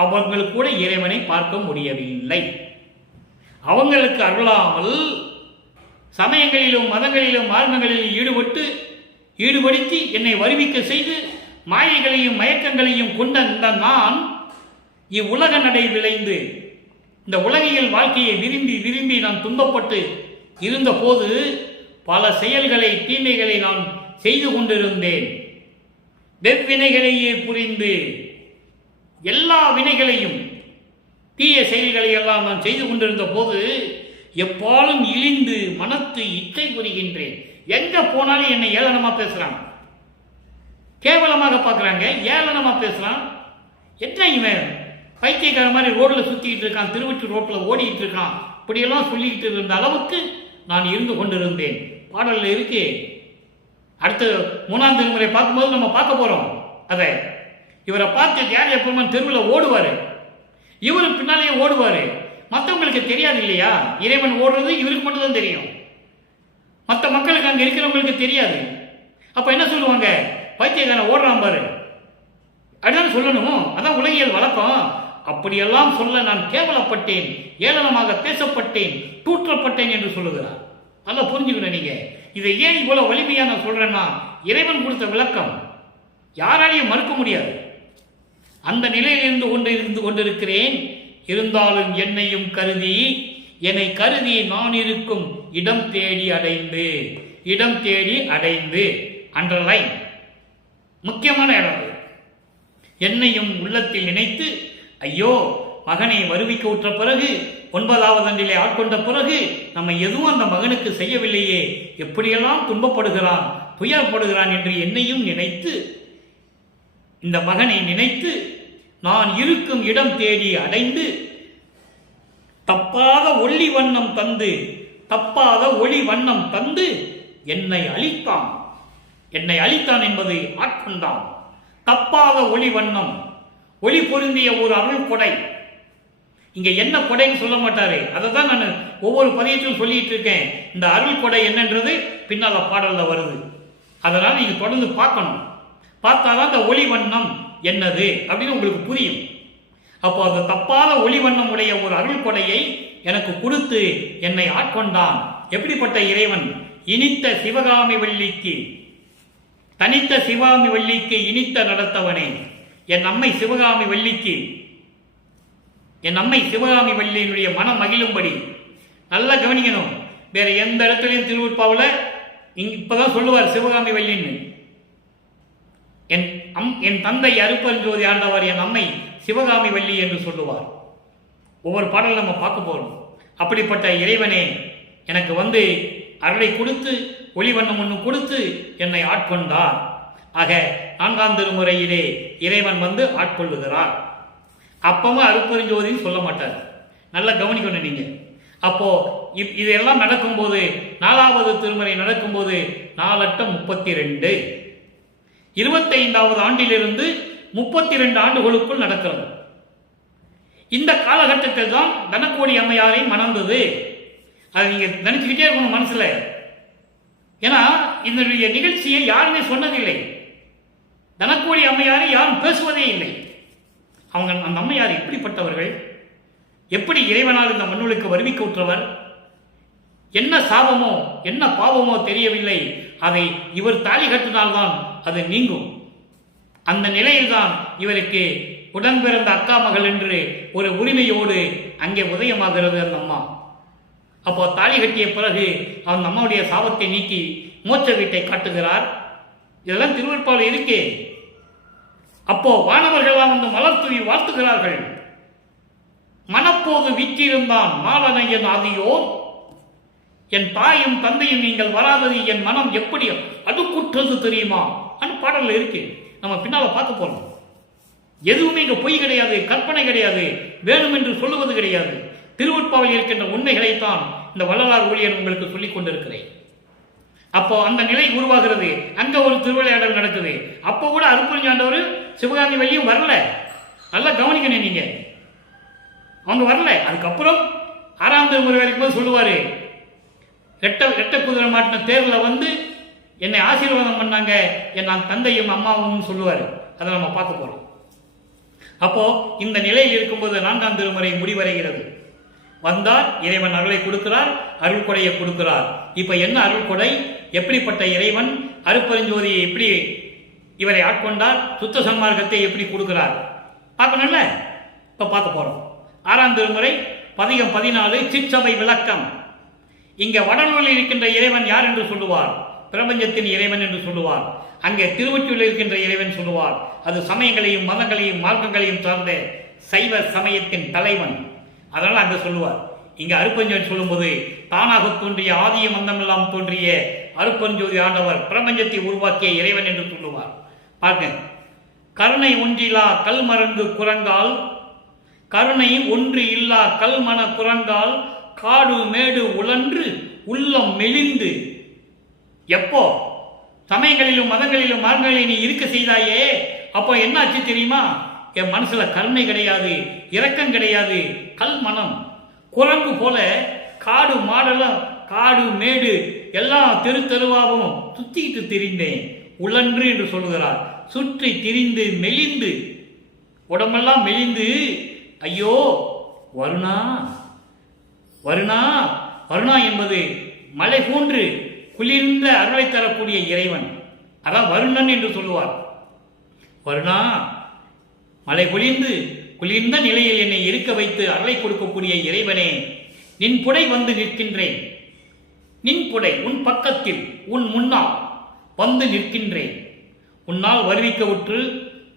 அவங்களுக்கு கூட இறைவனை பார்க்க முடியவில்லை. அவங்களுக்கு அருளாமல் சமயங்களிலும் மதங்களிலும் மார்க்கங்களிலும் ஈடுபடுத்தி என்னை வருவிக்க செய்து மாயைகளையும் மயக்கங்களையும் கொண்ட இந்த நான் இவ்வுலக நடை விளைந்து இந்த உலகியல் வாழ்க்கையை விரும்பி நான் துன்பப்பட்டு இருந்த போது பல செயல்களை தீமைகளை நான் செய்து கொண்டிருந்தேன். வெவ்வினைகளையே புரிந்து எல்லா வினைகளையும் தீய செயல்களை எல்லாம் நான் செய்து கொண்டிருந்த போது எப்பாலும் இழிந்து மனத்து இச்சை புரிகின்றேன். எங்க போனாலும் என்னை ஏளனமா பேசுறான், கேவலமாக பார்க்குறாங்க, ஏளனமா பேசுறான். என்ன இவன் பைத்தியக்கார மாதிரி ரோட்ல சுத்திக்கிட்டு இருக்கான், திருவொற்றியூர் ரோட்ல ஓடிக்கிட்டு இருக்கான், இப்படியெல்லாம் சொல்லிக்கிட்டு இருந்த அளவுக்கு நான் இருந்து கொண்டிருந்தேன். பாடல்ல இருக்கு. அடுத்த 3ஆம் திருமுறை பார்க்கும்போது நம்ம பார்க்க போறோம். அதை இவரை பார்த்து தியாகிய பெருமான் தெருவில் ஓடுவாரு, இவரு பின்னாலேயே ஓடுவாரு. மற்றவங்களுக்கு தெரியாது இல்லையா? இறைவன் ஓடுறது இவருக்கு மட்டும்தான் தெரியும், மற்ற மக்களுக்கு அங்க இருக்கிறவங்களுக்கு தெரியாது. அப்ப என்ன சொல்லுவாங்க? பைத்தியக்காரன் ஓடுறான் பாரு, அப்படிதான் சொல்லணும். அதான் உலகியல் வழக்கம். அப்படியெல்லாம் சொல்ல நான் கேவலப்பட்டேன், ஏளனமாக பேசப்பட்டேன், தூற்றப்பட்டேன் என்று சொல்லுகிறார். நல்லா புரிஞ்சுக்கணும். நீங்க இதை ஏன் இவ்வளவு வலிமையா நான் சொல்றேன்னா, இறைவன் கொடுத்த விளக்கம் யாராலையும் மறுக்க முடியாது. அந்த நிலையில் இருந்து கொண்டிருக்கிறேன். இருந்தாலும் என்னையும் கருதி நான் இருக்கும் இடம் தேடி அடைந்து அண்டர்லைன் முக்கியமான இடம். என்னையும் உள்ளத்தில் நினைத்து, ஐயோ மகனை வருவிக்க உற்ற பிறகு 9வது ஆண்டிலே ஆட்கொண்ட பிறகு நம்ம எதுவும் அந்த மகனுக்கு செய்யவில்லையே, எப்படியெல்லாம் துன்பப்படுகிறான் துயரப்படுகிறான் என்று என்னையும் நினைத்து, இந்த மகனை நினைத்து நான் இருக்கும் இடம் தேடி அடைந்து தப்பாத ஒளி வண்ணம் தந்து என்னை அழித்தான் என்பதை ஆட்கொண்டான். தப்பாத ஒளி வண்ணம், ஒளி பொருந்திய ஒரு அருள் கொடை. இங்க என்ன கொடைன்னு சொல்ல மாட்டாரு, அதை தான் நான் ஒவ்வொரு பதியத்திலும் சொல்லிட்டு இருக்கேன். இந்த அருள் கொடை என்னன்றது பின்னால பாடல்ல வருது. அதனால நீங்க தொடர்ந்து பார்க்கணும். பார்த்தாதான் அந்த ஒளி வண்ணம் என்னது அப்படின்னு உங்களுக்கு புரியும். அப்போ அந்த தப்பாத ஒளி வண்ணம் உடைய ஒரு அருள் கொடையை எனக்கு கொடுத்து என்னை ஆட்கொண்டான். எப்படிப்பட்ட இறைவன்? இனித்த சிவகாமி வள்ளிக்கு இனித்த நடத்தவனே. என் அம்மை சிவகாமி வள்ளியினுடைய மனம் மகிழும்படி நல்லா கவனிக்கணும். வேற எந்த இடத்துலையும் திருவுற்பாவில் இப்பதான் சொல்லுவார் சிவகாமி வள்ளின்னு. என் தந்தை அருப்பெருஞ்சோதி ஆண்டவர் என் அம்மை சிவகாமி வள்ளி என்று சொல்லுவார். ஒவ்வொரு பாடல் நம்ம பார்க்க போறோம். அப்படிப்பட்ட இறைவனே எனக்கு அருளை கொடுத்து ஒளிவண்ணம் ஒன்று கொடுத்து என்னை ஆட்கொண்டார். ஆக 4ஆம் திருமுறையிலே இறைவன் ஆட்கொள்ளுகிறார். அப்பவும் அருப்பெருஞ்சோதின்னு சொல்ல மாட்டார். நல்லா கவனிக்கணும் நீங்க. அப்போ இதெல்லாம் நடக்கும்போது 4வது திருமுறை நடக்கும்போது 4×32 25வது ஆண்டிலிருந்து 32 ஆண்டுகளுக்குள் நடக்கிறது. இந்த காலகட்டத்தில் தான் தனக்கோடி அம்மையாரை மணந்தது. அதை நீங்க நினைச்சுக்கிட்டே இருக்கணும் மனசுல. ஏன்னா இதனுடைய நிகழ்ச்சியை யாருமே சொன்னதில்லை. தனக்கோடி அம்மையாரை யாரும் பேசுவதே இல்லை. அந்த அம்மையார் எப்படிப்பட்டவர்கள், எப்படி இறைவனால் இந்த மண்ணுக்கு வருவிக்க உற்றவர், என்ன சாபமோ என்ன பாவமோ தெரியவில்லை. அதை இவர் தாலி கட்டினால்தான் அது நீங்கும். அந்த நிலையில்தான் இவருக்கு உடன் பிறந்த அக்கா மகள் என்று ஒரு உரிமையோடு அங்கே உதயமாகிறது அந்த அம்மா. அப்போ தாலி கட்டிய பிறகு அந்த அம்மாவுடைய சாபத்தை நீக்கி மோட்ச வீட்டை காட்டுகிறார். இதெல்லாம் திருவெற்பாவில் இருக்கே. அப்போ வானவர்களாம் வந்து மலர் தூவி வாழ்த்துகிறார்கள். மனப்போது வீற்றிருந்தான் மாலனையன் ஆதியோர், என் தாயும் தந்தையும் நீங்கள் வராதது என் மனம் எப்படி அடுக்குற்றது தெரியுமா அந்த பாடல்ல இருக்கு. நம்ம பின்னால பார்க்க போறோம். எதுவுமே இங்க பொய் கிடையாது, கற்பனை கிடையாது, வேணும் என்று சொல்லுவது கிடையாது. திருவெற்பாவில் இருக்கின்ற உண்மைகளைத்தான் இந்த வள்ளலார் ஊழியர் உங்களுக்கு சொல்லிக் கொண்டிருக்கிறேன். அப்போ அந்த நிலை உருவாகிறது. அங்க ஒரு திருவிளையாடல் நடக்குது. அப்போ கூட அருப்பஞ்சாண்டவர் சிவகாமி வழியும் வரல. நல்லா கவனிக்கணும் நீங்க, அவங்க வரல. அதுக்கப்புறம் 6ஆம் திருமுறை வரைக்கும் போது சொல்லுவாரு, ரெட்ட குதிரை மாட்டின தேர்ல வந்து என்னை ஆசீர்வாதம் பண்ணாங்க என் தந்தையும் அம்மாவும் சொல்லுவாரு. அதை நம்ம பார்க்க போறோம். அப்போ இந்த நிலையில் இருக்கும்போது 4ஆம் திருமுறை முடிவடைகிறது. வந்தால் இறைவன் அருளை கொடுக்கிறார், அருள் கொடையை கொடுக்கிறார். இப்ப என்ன அருள் கொடை, எப்படிப்பட்ட இறைவன், அருட்பெருஞ்சோதியை எப்படி இவரை ஆட்கொண்டார், சுத்த சன்மார்க்கத்தை எப்படி கொடுக்கிறார் பார்க்கணும்ல. இப்ப பார்க்க போறோம். 6ஆம் திருமுறை பதிகம் 14 சிற்சபை விளக்கம். இங்க வடநூலில் இருக்கின்ற இறைவன் யார் என்று சொல்லுவார், பிரபஞ்சத்தின் இறைவன் என்று சொல்லுவார். அங்கே திருவொற்றியூரில் இருக்கின்ற இறைவன் சொல்லுவார், அது சமயங்களையும் மதங்களையும் மார்க்கங்களையும் சார்ந்த சைவ சமயத்தின் தலைவன். அதனால அங்க சொல்லுவார். இங்க அருட்பெருஞ்சோதி சொல்லும்போது தானாக தோன்றிய ஆதியும் அந்தமெல்லாம் தோன்றிய அருட்பெருஞ்சோதி ஆண்டவர் பிரபஞ்சத்தை உருவாக்கிய இறைவன் என்று சொல்லுவார். பார்க்க, கருணை ஒன்றிலா கல் மறந்து குரங்கால், கருணை ஒன்று இல்லா கல் மன குரங்கால், காடு மேடு உழன்று உள்ளம் மெலிந்து. எப்போ சமயங்களிலும் மதங்களிலும் மார்க்கங்களில் நீ இருக்க செய்தாயே, அப்போ என்ன ஆச்சு தெரியுமா, என் மனசுல கருணை கிடையாது, இரக்கம் கிடையாது, கல் மனம். குரங்கு போல காடு மாடெல்லாம், காடு மேடு எல்லாம் தெரு தெருவாகவும் சுத்திக்கிட்டு திரிந்தேன். உழன்று என்று சொல்லுகிறார். சுற்றி திரிந்து மெலிந்து, உடம்பெல்லாம் மெலிந்து, ஐயோ வருணா வருணா. வருணா என்பது மலை போன்று குளிர்ந்த அருளை தரக்கூடிய இறைவன். அதான் வருணன் என்று சொல்லுவார். வருணா, மலை பொழிந்து குளிர்ந்த நிலையில் என்னை இருக்க வைத்து அருளை கொடுக்கக்கூடிய இறைவனே, நின் புடை வந்து நிற்கின்றேன். நின் புடை உன் பக்கத்தில் உன் முன்னால் வந்து நிற்கின்றேன். உன்னால் வருவிக்க உற்று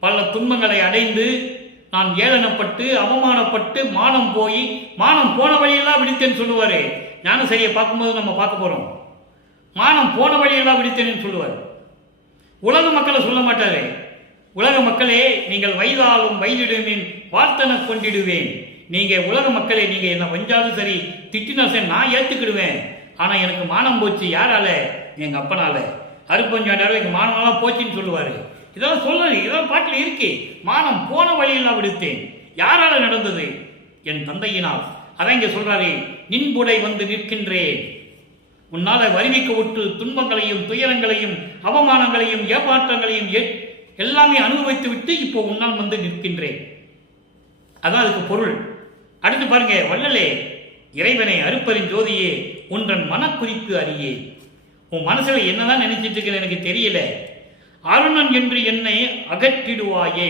பல துன்பங்களை அடைந்து நான் ஏளனப்பட்டு அவமானப்பட்டு மானம் போய், மானம் போன வழியெல்லாம் விடுத்தேன்னு சொல்லுவாரு. ஞான சரியை பார்க்கும்போது நம்ம பார்க்க போறோம். மானம் போன வழியெல்லாம் விடுத்தேன்னு சொல்லுவார். உலக மக்களை சொல்ல மாட்டாரு. உலக மக்களே, நீங்கள் வயதாலும் வயதிடுவேன் வார்த்தனை கொண்டிடுவேன். நீங்க உலக மக்களே, நீங்க என்ன வஞ்சாலும் சரி, திட்டினா சரி, நான் ஏத்துக்கிடுவேன். ஆனா எனக்கு மானம் போச்சு. யாரால? எங்க அப்பனால. அருட்பெருஞ்சோதியார் எங்க மானமெல்லாம் போச்சுன்னு சொல்லுவாரு. இதெல்லாம் சொல்றது, இதெல்லாம் பாட்டில் இருக்கு. மானம் போன வழியெல்லாம் விடுத்தேன். யாரால நடந்தது? என் தந்தையினால். அதான் இங்க சொல்றாரு, நின்புடை வந்து நிற்கின்றேன். உன்னால வருவிக்க விட்டு துன்பங்களையும் துயரங்களையும் அவமானங்களையும் ஏமாற்றங்களையும் எல்லாமே அனுபவித்து விட்டு இப்போ உன்னால் வந்து நிற்கின்றேன். அதான் அதுக்கு பொருள். அடுத்து பாருங்க, வள்ளலே, இறைவனை அருட்பெருஞ்சோதியே, உன்றன் மனக்குறிப்பு அறியே. உன் மனசுல என்னதான் நினைச்சிட்டு இருக்கிற எனக்கு தெரியல. அருணன் என்று என்னை அகற்றிடுவாயே.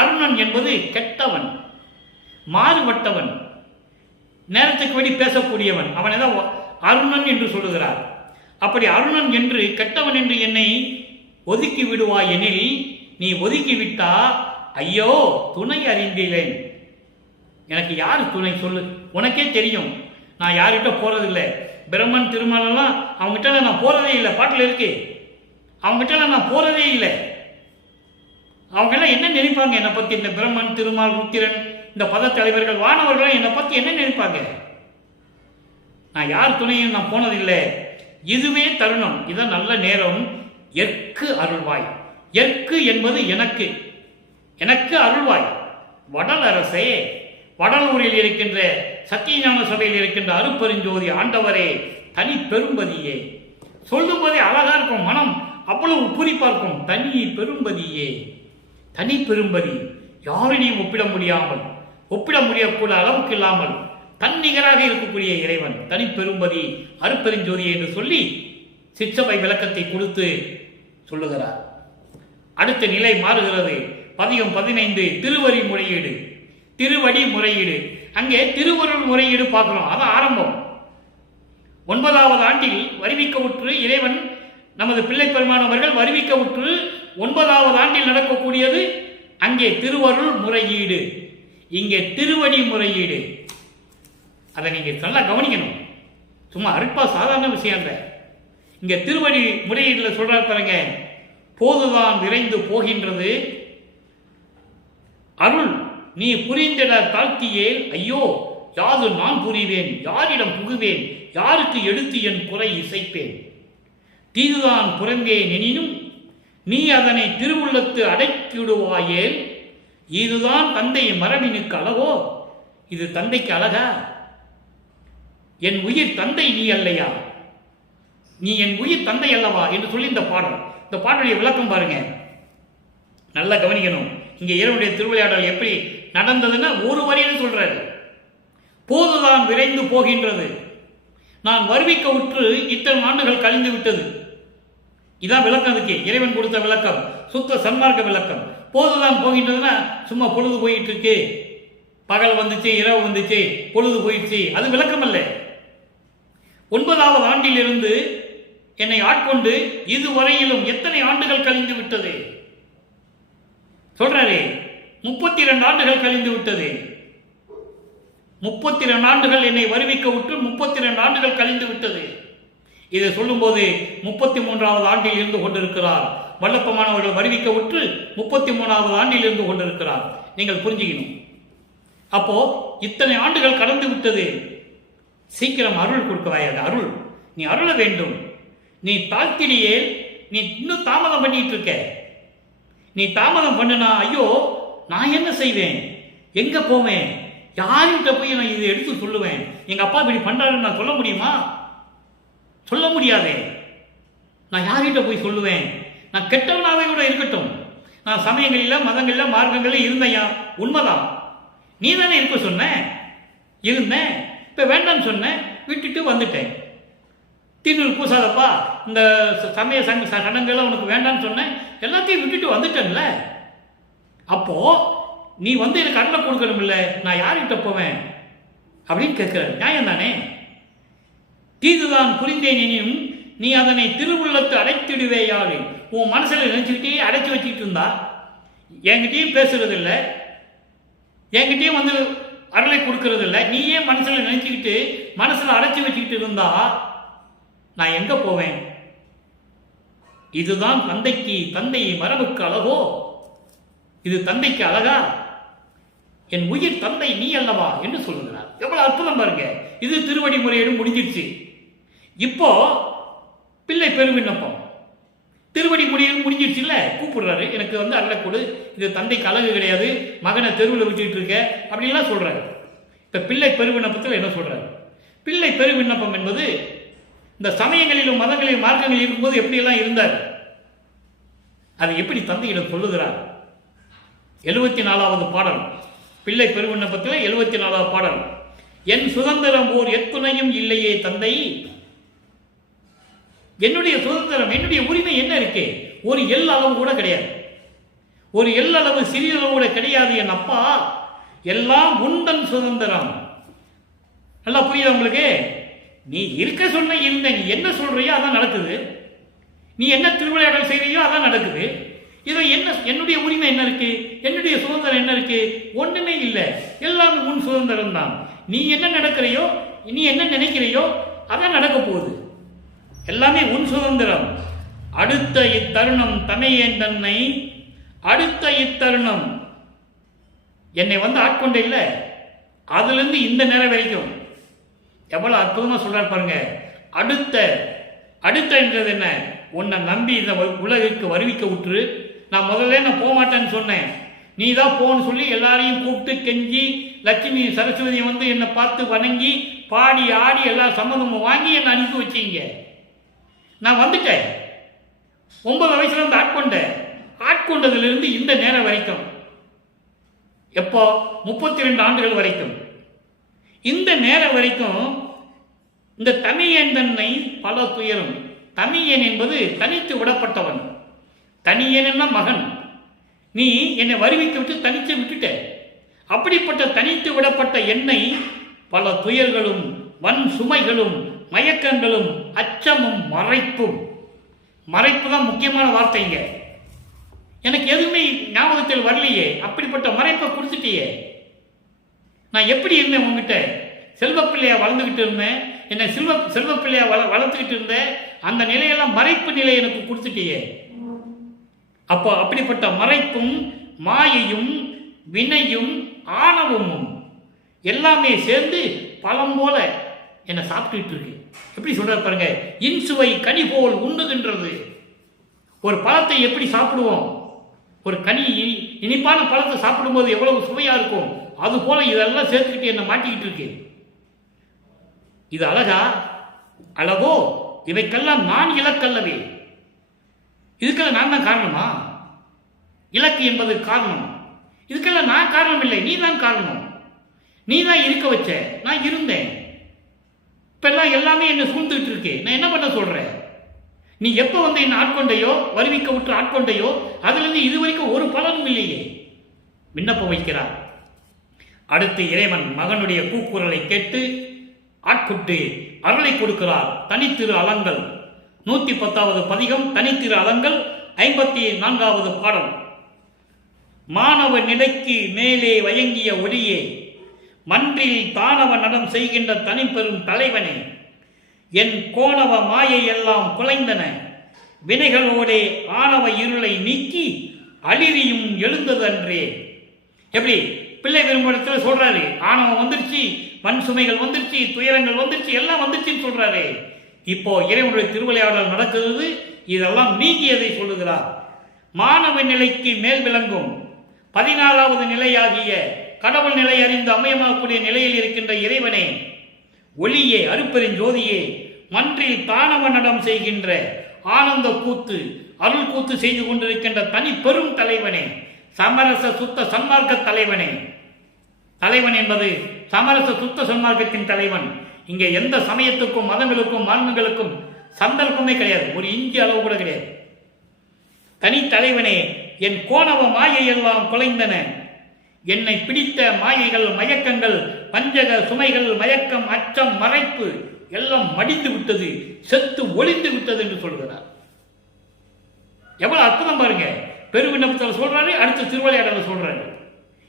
அருணன் என்பது கெட்டவன், மாறுபட்டவன், நேரத்துக்கு வேண்டி பேசக்கூடியவன். அவனை தான் அருணன் என்று சொல்லுகிறார். அப்படி அருணன் என்று கெட்டவன் என்று என்னை ஒதுக்கி விடுவாய் எனில், நீ ஒதுக்கி விட்டா ஐயோ துணை அறிந்தேன். எனக்கு யாரு துணை சொல்லு? உனக்கே தெரியும், நான் யார்கிட்ட போறதில்லை. பிரம்மன் திருமாலெல்லாம் அவங்ககிட்ட நான் போறதே இல்லை. பாட்டில் இருக்கு, அவங்ககிட்ட நான் போறதே இல்லை. அவங்க எல்லாம் என்ன நினைப்பாங்க என்னை பத்தி? இந்த பிரம்மன் திருமால் ருத்திரன் இந்த பத தலைவர்கள் வானவர்கள் என்னை பத்தி என்ன நினைப்பாங்க? நான் யார் துணையும் நான் போனதில்லை. இதுவே தருணம், இதான் நல்ல நேரம். எற்கு அருள்வாய். எற்கு என்பது எனக்கு, எனக்கு அருள்வாய். வடல் அரசே, வடலூரில் இருக்கின்ற சத்தியஞான சபையில் இருக்கின்ற அருட்பெருஞ்சோதி ஆண்டவரே, தனி பெரும்பதியே. சொல்லும் போதே அழகா இருக்கும், மனம் அவ்வளவு பூரிப்பா இருக்கும். தனி பெரும்பதியே, தனி பெரும்பதி, யாரிடையும் ஒப்பிட முடியாமல், ஒப்பிட முடியக்கூட அளவுக்கு இல்லாமல் தன்னிகராக இருக்கக்கூடிய இறைவன் தனி பெரும்பதி அருட்பெருஞ்சோதி என்று சொல்லி சிற்சபை விளக்கத்தை கொடுத்து சொல்லுகிறார். அடுத்த நிலை மாறுகிறது. பதிகம் 15 திருவடி முறையீடு. திருவடி முறையீடு. அங்கே திருவருள் முறையீடு பார்க்கிறோம். அது ஆரம்பம். 9வது ஆண்டில் வருவிக்கவுற்று இறைவன் நமது பிள்ளை பெருமானவர்கள் வருவிக்கவுற்று 9வது ஆண்டில் நடக்கக்கூடியது அங்கே திருவருள் முறையீடு, இங்கே திருவடி முறையீடு. அதை நீங்க நல்லா கவனிக்கணும். சும்மா அற்பா சாதாரண விஷயம் இல்லை. இங்க திருவடி முறையீடுல சொல்றாரு பாருங்க, போதுதான் விரைந்து போகின்றது அருள் நீ புரிந்திட தாழ்த்தியேல் ஐயோ யாது நான் புரிவேன், யாரிடம் புகுவேன், யாருக்கு எடுத்து என் குறை இசைப்பேன். தீதுதான் புறந்தேன் எனினும் நீ அதனை திருவுள்ளத்து அடைக்கிடுவாயேல், இதுதான் தந்தை மரபினுக்கு அழகோ, இது தந்தைக்கு அழகா? என் உயிர் தந்தை நீ அல்லையா, நீ என் உயிர் தந்தை அல்லவா என்று சொல்லி இந்த பாடலுடைய விளக்கம் பாருங்க, நல்லா கவனிக்கணும். இங்க இறைவனுடைய திருவிளையாடல் எப்படி நடந்ததுன்னா ஒரு வரியில் சொல்றாரு. போதுதான் விரைந்து போகின்றது, நான் வருவிக்க உற்று இத்தனை ஆண்டுகள் கழிந்து விட்டது. இதான் விளக்கம். அதுக்கு இறைவன் கொடுத்த விளக்கம், சுத்த சன்மார்க்க விளக்கம். போதுதான் போகின்றதுன்னா சும்மா பொழுது போயிட்டு இருக்கு, பகல் வந்துச்சு, இரவு வந்துச்சு, பொழுது போயிடுச்சு, அது விளக்கம் அல்ல. 9வது ஆண்டிலிருந்து என்னை ஆட்கொண்டு இதுவரையிலும் எத்தனை ஆண்டுகள் கழிந்து விட்டது சொல்றாரு. 32 ஆண்டுகள் கழிந்து விட்டது. 32 ஆண்டுகள் என்னை வருவிக்க விட்டு 32 ஆண்டுகள் கழிந்து விட்டது. இதை சொல்லும் போது 33வது ஆண்டில் இருந்து கொண்டிருக்கிறார். வல்லப்பமானவர்கள் வருவிக்க விட்டு 33வது ஆண்டில் இருந்து கொண்டிருக்கிறார். நீங்கள் புரிஞ்சுக்கணும். அப்போ இத்தனை ஆண்டுகள் கடந்து விட்டது, சீக்கிரம் அருள் கொடுக்கிறாய். அருள் நீ அருள வேண்டும். நீ தாழ்த்திலேயே நீ இன்னும் தாமதம் பண்ணிட்டு இருக்க. நீ தாமதம் பண்ணுனா ஐயோ நான் என்ன செய்வேன், எங்க போவேன், யார்கிட்ட போய் நான் இதை எடுத்து சொல்லுவேன்? எங்க அப்பா இப்படி பண்றாருன்னு நான் சொல்ல முடியுமா? சொல்ல முடியாதே. நான் யார்கிட்ட போய் சொல்லுவேன்? நான் கெட்டவனாவே கூட இருக்கட்டும், நான் சமயங்களில் மதங்களில் மார்க்கங்களில் இருந்தையா, உண்மைதான். நீ தானே இருக்க சொன்ன, இருந்தேன். இப்போ வேண்டாம்னு சொன்னேன், விட்டுட்டு வந்துட்டேன். தீநூல் பூசாதப்பா, இந்த சமய சடங்கெல்லாம் உனக்கு வேண்டாம்னு சொன்னேன், எல்லாத்தையும் விட்டுட்டு வந்துட்டேன்ல. அப்போ நீ வந்து எனக்கு அருளை கொடுக்கணும் இல்லை, நான் யார்கிட்ட போவேன் அப்படின்னு கேட்கிற நியாயம் தானே. தீதுதான் புரிந்தேன் எனினும் நீ அதனை திருவுள்ளத்து அடைத்திடுவேயாளு. உன் மனசில் நினைச்சுக்கிட்டே அடைச்சி வச்சுக்கிட்டு இருந்தா, என்கிட்டயும் பேசுறது இல்லை, என்கிட்டயும் வந்து அருளை கொடுக்கறது இல்லை, நீயே மனசில் நினைச்சுக்கிட்டு மனசில் அடைச்சி வச்சுக்கிட்டு இருந்தா நான் எங்க போவேன்? இதுதான் தந்தை மரபுக்கு அழகோ, இது தந்தைக்கு அழகா? என் உயிர் தந்தை நீ அல்லவா என்று சொல்லுகிறார். எவ்வளவு அற்புதம் பாருங்க. இது திருவடி முறையீடு முடிஞ்சிருச்சு. இப்போ பிள்ளை பெருவிண்ணப்பம் திருவடி முறையீடு முடிஞ்சிருச்சு இல்ல, கூப்பிடுறாரு, எனக்கு வந்து அருளை கொடு, இது தந்தைக்கு அழகு கிடையாது, மகனை தெருவில் விட்டுட்டு இருக்க அப்படின்லாம் சொல்றாரு. இப்ப பிள்ளை பெருவிண்ணப்பத்தில் என்ன சொல்றாரு? பிள்ளை பெருவிண்ணப்பம் என்பது இந்த சமயங்களிலும் மதங்களிலும் மார்க்கங்களில் இருக்கும்போது எப்படியெல்லாம் இருந்தார், அது எப்படி தந்தையிடம் சொல்லுகிறார். 74வது பாடல், பிள்ளை பெருவிண்ணப்பத்தில் 74வது பாடல். என் சுதந்திரம் ஓர் எத்துணையும் இல்லையே தந்தை, என்னுடைய சுதந்திரம், என்னுடைய உரிமை என்ன இருக்கு? ஒரு எல் அளவு கூட கிடையாது, ஒரு எல் அளவு சிறியளவு கூட கிடையாது என் அப்பா, எல்லாம் உந்தன் சுதந்திரம். நல்லா புரியுது உங்களுக்கு? நீ இருக்க சொன்ன இருந்த, நீ என்ன சொல்றியோ அதான் நடக்குது, நீ என்ன திருவிளையாடல் செய்யறியோ அதான் நடக்குது. இதை என்ன, என்னுடைய உரிமை என்ன இருக்கு, என்னுடைய சுதந்திரம் என்ன இருக்கு? ஒண்ணுமே இல்லை, எல்லாமே உன் சுதந்திரம் தான். நீ என்ன நடக்கிறையோ, நீ என்ன நினைக்கிறையோ அதான் நடக்க போகுது, எல்லாமே உன் சுதந்திரம். அடுத்த இத்தருணம் தமையேன் தன்னை, அடுத்த இத்தருணம் என்னை வந்து ஆட்கொண்ட இல்லை, அதுல இருந்து இந்த நேரம் வரைக்கும் எவ்வளவு அற்புதமா சொல்றாரு பாருங்க. அடுத்த என்றது என்ன? உன்னை நம்பி இந்த உலகிற்கு வருவிக்க விட்டுரு. நான் முதல்ல போக மாட்டேன்னு சொன்னேன், நீ தான் போன்னு சொல்லி எல்லாரையும் கூப்பிட்டு கெஞ்சி லட்சுமி சரஸ்வதியை வந்து என்னை பார்த்து வணங்கி பாடி ஆடி எல்லா சம்மதமும் வாங்கி என்னை அனுப்பி வச்சிங்க. நான் வந்துட்டேன், 9 வயசுல இருந்து ஆட்கொண்டதிலிருந்து இந்த நேரம் வரைக்கும், எப்போ 32 ஆண்டுகள் வரைக்கும், இந்த நேரம் வரைக்கும் இந்த தனியன் தன்னை பல துயரும். தனியன் என்பது தனித்து விடப்பட்டவன், தனியன் என்ன மகன், நீ என்னை வருவிக்க விட்டு தனித்து விட்டுட்ட. அப்படிப்பட்ட தனித்து விடப்பட்ட என்னை பல துயர்களும் வன் சுமைகளும் மயக்கங்களும் அச்சமும் மறைப்பும். மறைப்பு தான் முக்கியமான வார்த்தைங்க. எனக்கு எதுவுமே ஞாபகத்தில் வரலையே, அப்படிப்பட்ட மறைப்பை கொடுத்துட்டியே. நான் எப்படி இருந்தேன் உங்ககிட்ட? செல்வப்பிள்ளையா வளர்ந்துக்கிட்டு இருந்தேன், என்னை செல்வப்பிள்ளையா வளர்த்துக்கிட்டு இருந்தேன். அந்த நிலையெல்லாம் மறைப்பு நிலை எனக்கு கொடுத்துட்டியே. அப்போ அப்படிப்பட்ட மறைப்பும் மாயையும் வினையும் ஆணவமும் எல்லாமே சேர்ந்து பழம் போல என்னை சாப்பிட்டுட்டு இருக்கு. எப்படி சொல்ற பாருங்க, இன்சுவை கனி போல் உண்ணுகின்றது. ஒரு பழத்தை எப்படி சாப்பிடுவோம்? ஒரு கனி இனிப்பான பழத்தை சாப்பிடும்போது எவ்வளவு சுவையா இருக்கும், அது போல இதெல்லாம் சேர்த்துக்கிட்டு என்னை மாட்டிக்கிட்டு இருக்கு. இது அழகா? அழகோ? இவைக்கெல்லாம் நான் இலக்கல்லவே. இதுக்கெல்லாம் நான் தான் காரணமா? இலக்கு என்பது காரணம். இதுக்கெல்லாம் நான் காரணம் இல்லை, நீ தான் காரணம். நீ தான் இருக்க வச்ச, நான் இருந்தேன். இப்பெல்லாம் எல்லாமே என்ன சூழ்ந்துகிட்டு இருக்கு. நான் என்ன பண்ண சொல்றேன்? நீ எப்ப வந்து என்ன ஆட்கொண்டையோ, வருவிக்க விட்டு ஆட்கொண்டையோ, அதுல இருந்து இதுவரைக்கும் ஒரு பலனும் இல்லையே. விண்ணப்பம் வைக்கிறார். அடுத்து இறைவன் மகனுடைய கூக்குரலை கேட்டு ஆட்கொண்டு அருளை கொடுக்கிறார். தனித்திரு அலங்கள் 110வது பதிகம், தனித்திரு அலங்கள் 54வது பாடல். மாணவ நிலைக்கு மேலே வயங்கிய ஒளியே, மன்றில் தானவ நடம் செய்கின்ற தனிப்பெரும் தலைவனே, என் கோணவ மாயை எல்லாம் குலைந்தன, வினைகளோடே ஆணவ இருளை நீக்கி அழிரியும் எழுந்தது அன்றே. எப்படி பிள்ளை விரும்புறதுல சொல்றாரு, ஆணவம் வந்துருச்சு, மண் சுமைகள் வந்துருச்சு, துயரங்கள் வந்துருச்சு, எல்லாம் வந்துருச்சுன்னு சொல்றாரு. இப்போ இறைவனுடைய திருவிளையாடல் நடக்கிறது, இதெல்லாம் நீங்கியதை சொல்லுகிறார். மாணவ நிலைக்கு மேல் விளங்கும் 14வது நிலையாகிய கடவுள் நிலை அறிந்து அமயமாகக்கூடிய நிலையில் இருக்கின்ற இறைவனே, ஒளியே, அருப்பெருஞ்சோதியே, மன்றில் தானவ நடம் செய்கின்ற ஆனந்த கூத்து அருள் கூத்து செய்து கொண்டிருக்கின்ற தனி பெரும் தலைவனே, சமரச சுத்த சன்மார்க்க தலைவனே. தலைவன் என்பது சமரச சுத்த சன்மார்க்கத்தின் தலைவன். இங்கே எந்த சமயத்துக்கும் மதங்களுக்கும் மார்க்கங்களுக்கும் சந்தர்ப்பமே கிடையாது, ஒரு இஞ்சி அளவு கூட கிடையாது. தனி தலைவனே, என் கோணவ மாயை எல்லாம் குலைந்தன, என்னை பிடித்த மாயைகள் மயக்கங்கள் பஞ்சக சுமைகள் மயக்கம் அச்சம் மறைப்பு எல்லாம் மடிந்து விட்டது, செத்து ஒளிந்து விட்டது என்று சொல்கிறார். எவ்வளவு அற்புதம் பாருங்க. பெருவிண்ணப்பத்தில் சொல்றாரு, அடுத்து திருவிளையாடல சொல்றாரு.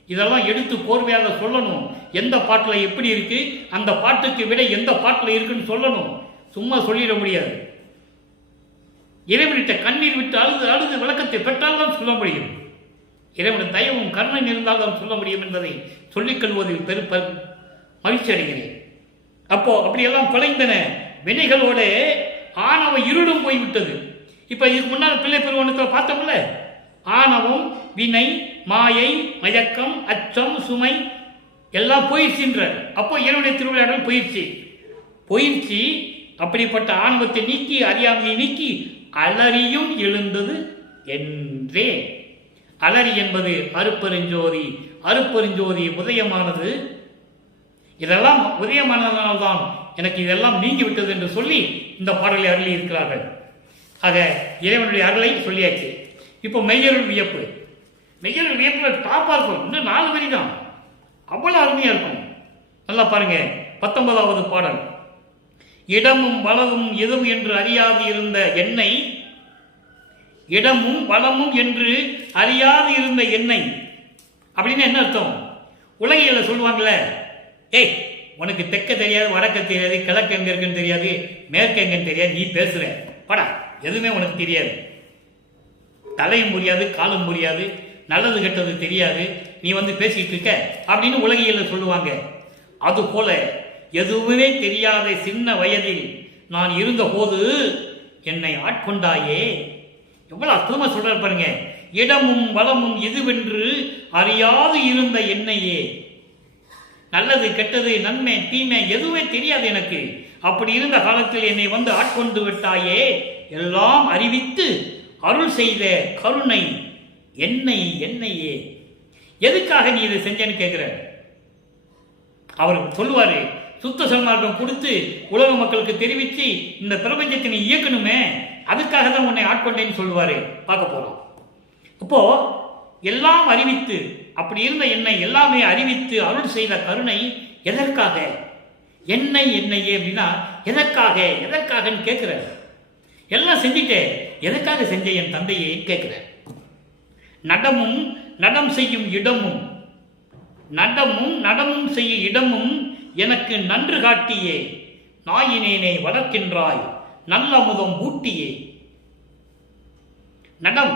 இதெல்லாம் எடுத்து கோர்வையாக சொல்லணும். எந்த பாட்டில் எப்படி இருக்கு, அந்த பாட்டுக்கு விட எந்த பாட்டில் இருக்குன்னு சொல்லணும். சும்மா சொல்லிட முடியாது. இறைவனிட்ட கண்ணீர் விட்டு அழுது அழுது விளக்கத்தை பெற்றால் தான் சொல்ல முடியும். இறைவனுடைய தயவும் கருணை இருந்தால் தான் சொல்ல முடியும் என்பதை சொல்லிக் கொள்வதில் மகிழ்ச்சி அடைகிறேன். அப்போ அப்படியெல்லாம் குலைந்தன, வினைகளோட ஆணவ இருளும் போய்விட்டது. இப்ப இதுக்கு முன்னால் பிள்ளை பெருவனத்தில் பார்த்தோம்ல, ஆணவம் வினை மாயை மயக்கம் அச்சம் சுமை எல்லாம் போயிடுச்சுன்ற. அப்போ இறைவனுடைய திருவிளையாடல் போயிடுச்சு. அப்படிப்பட்ட ஆணவத்தை நீக்கி அறியாமையை நீக்கி அலறியும் எழுந்தது என்றே. அலறி என்பது அருப்பெருஞ்சோதி, அருப்பெருஞ்சோதி உதயமானது. இதெல்லாம் உதயமானதனால்தான் எனக்கு இதெல்லாம் நீங்கிவிட்டது என்று சொல்லி இந்த பாடலை அருளி இருக்கிறார்கள். ஆக இறைவனுடைய அருளை சொல்லியாச்சு. இப்போ மெய்யருள் வியப்பு. மெய்யருள் வியப்புல டாப்பா இருக்கும். இன்னும் 4 வரி தான், அவ்வளவு அருமையா இருக்கும். நல்லா பாருங்க, 19வது பாடல். இடமும் வளமும் எதுவும் என்று அறியாது இருந்த என்னை, இடமும் வளமும் என்று அறியாது இருந்த என்னை அப்படின்னு என்ன அர்த்தம்? உலகில சொல்லுவாங்கல்ல, ஏய் உனக்கு தெற்க தெரியாது, வடக்க தெரியாது, கிழக்கு எங்க இருக்குன்னு தெரியாது, மேற்கு எங்கன்னு தெரியாது, நீ பேசுற படா, எதுவுமே உனக்கு தெரியாது, தலையும் புரியாது காலும் புரியாது, நல்லது கெட்டது தெரியாது, நீ வந்து பேசிட்டு இருக்க அப்படின்னு உலகியல சொல்லுவாங்க. அது போல எதுவுமே தெரியாத சின்ன வயதில் நான் இருந்த போது என்னை ஆட்கொண்டாயே. எவ்வளவு அற்புதமா சொல்றாரு பாருங்க. இடமும் வளமும் எதுவென்று அறியாது இருந்த என்னையே, நல்லது கெட்டது நன்மை தீமை எதுவுமே தெரியாது எனக்கு. அப்படி இருந்த காலத்தில் என்னை வந்து ஆட்கொண்டு விட்டாயே, எல்லாம் அறிவித்து அருள் செய்த கருணை என்னையே. எதுக்காக நீ இதை செஞ்சேன்னு கேட்கிற? அவர் சொல்லுவாரு, சுத்த சன்மார்க்கம் கொடுத்து உலக மக்களுக்கு தெரிவித்து இந்த பிரபஞ்சத்தை நீ இயக்கணுமே, அதுக்காக தான் உன்னை ஆட்கொண்டேன்னு சொல்லுவாரு. பார்க்க போறோம். அப்போ எல்லாம் அறிவித்து, அப்படி இருந்த என்னை எல்லாமே அறிவித்து அருள் செய்த கருணை எதற்காக? என்னையே அப்படின்னா எதற்காக எதற்காகன்னு கேட்கிறார். எல்லாம் செஞ்சுட்டேன், எதற்காக செஞ்ச என் தந்தையே கேட்கிறார். நடமும் நடம் செய்யும் இடமும், நடமும் செய்யும் இடமும் எனக்கு நன்று காட்டியே, நாயினேனை வளர்க்கின்றாய் நல்ல முதம் ஊட்டியே. நடம்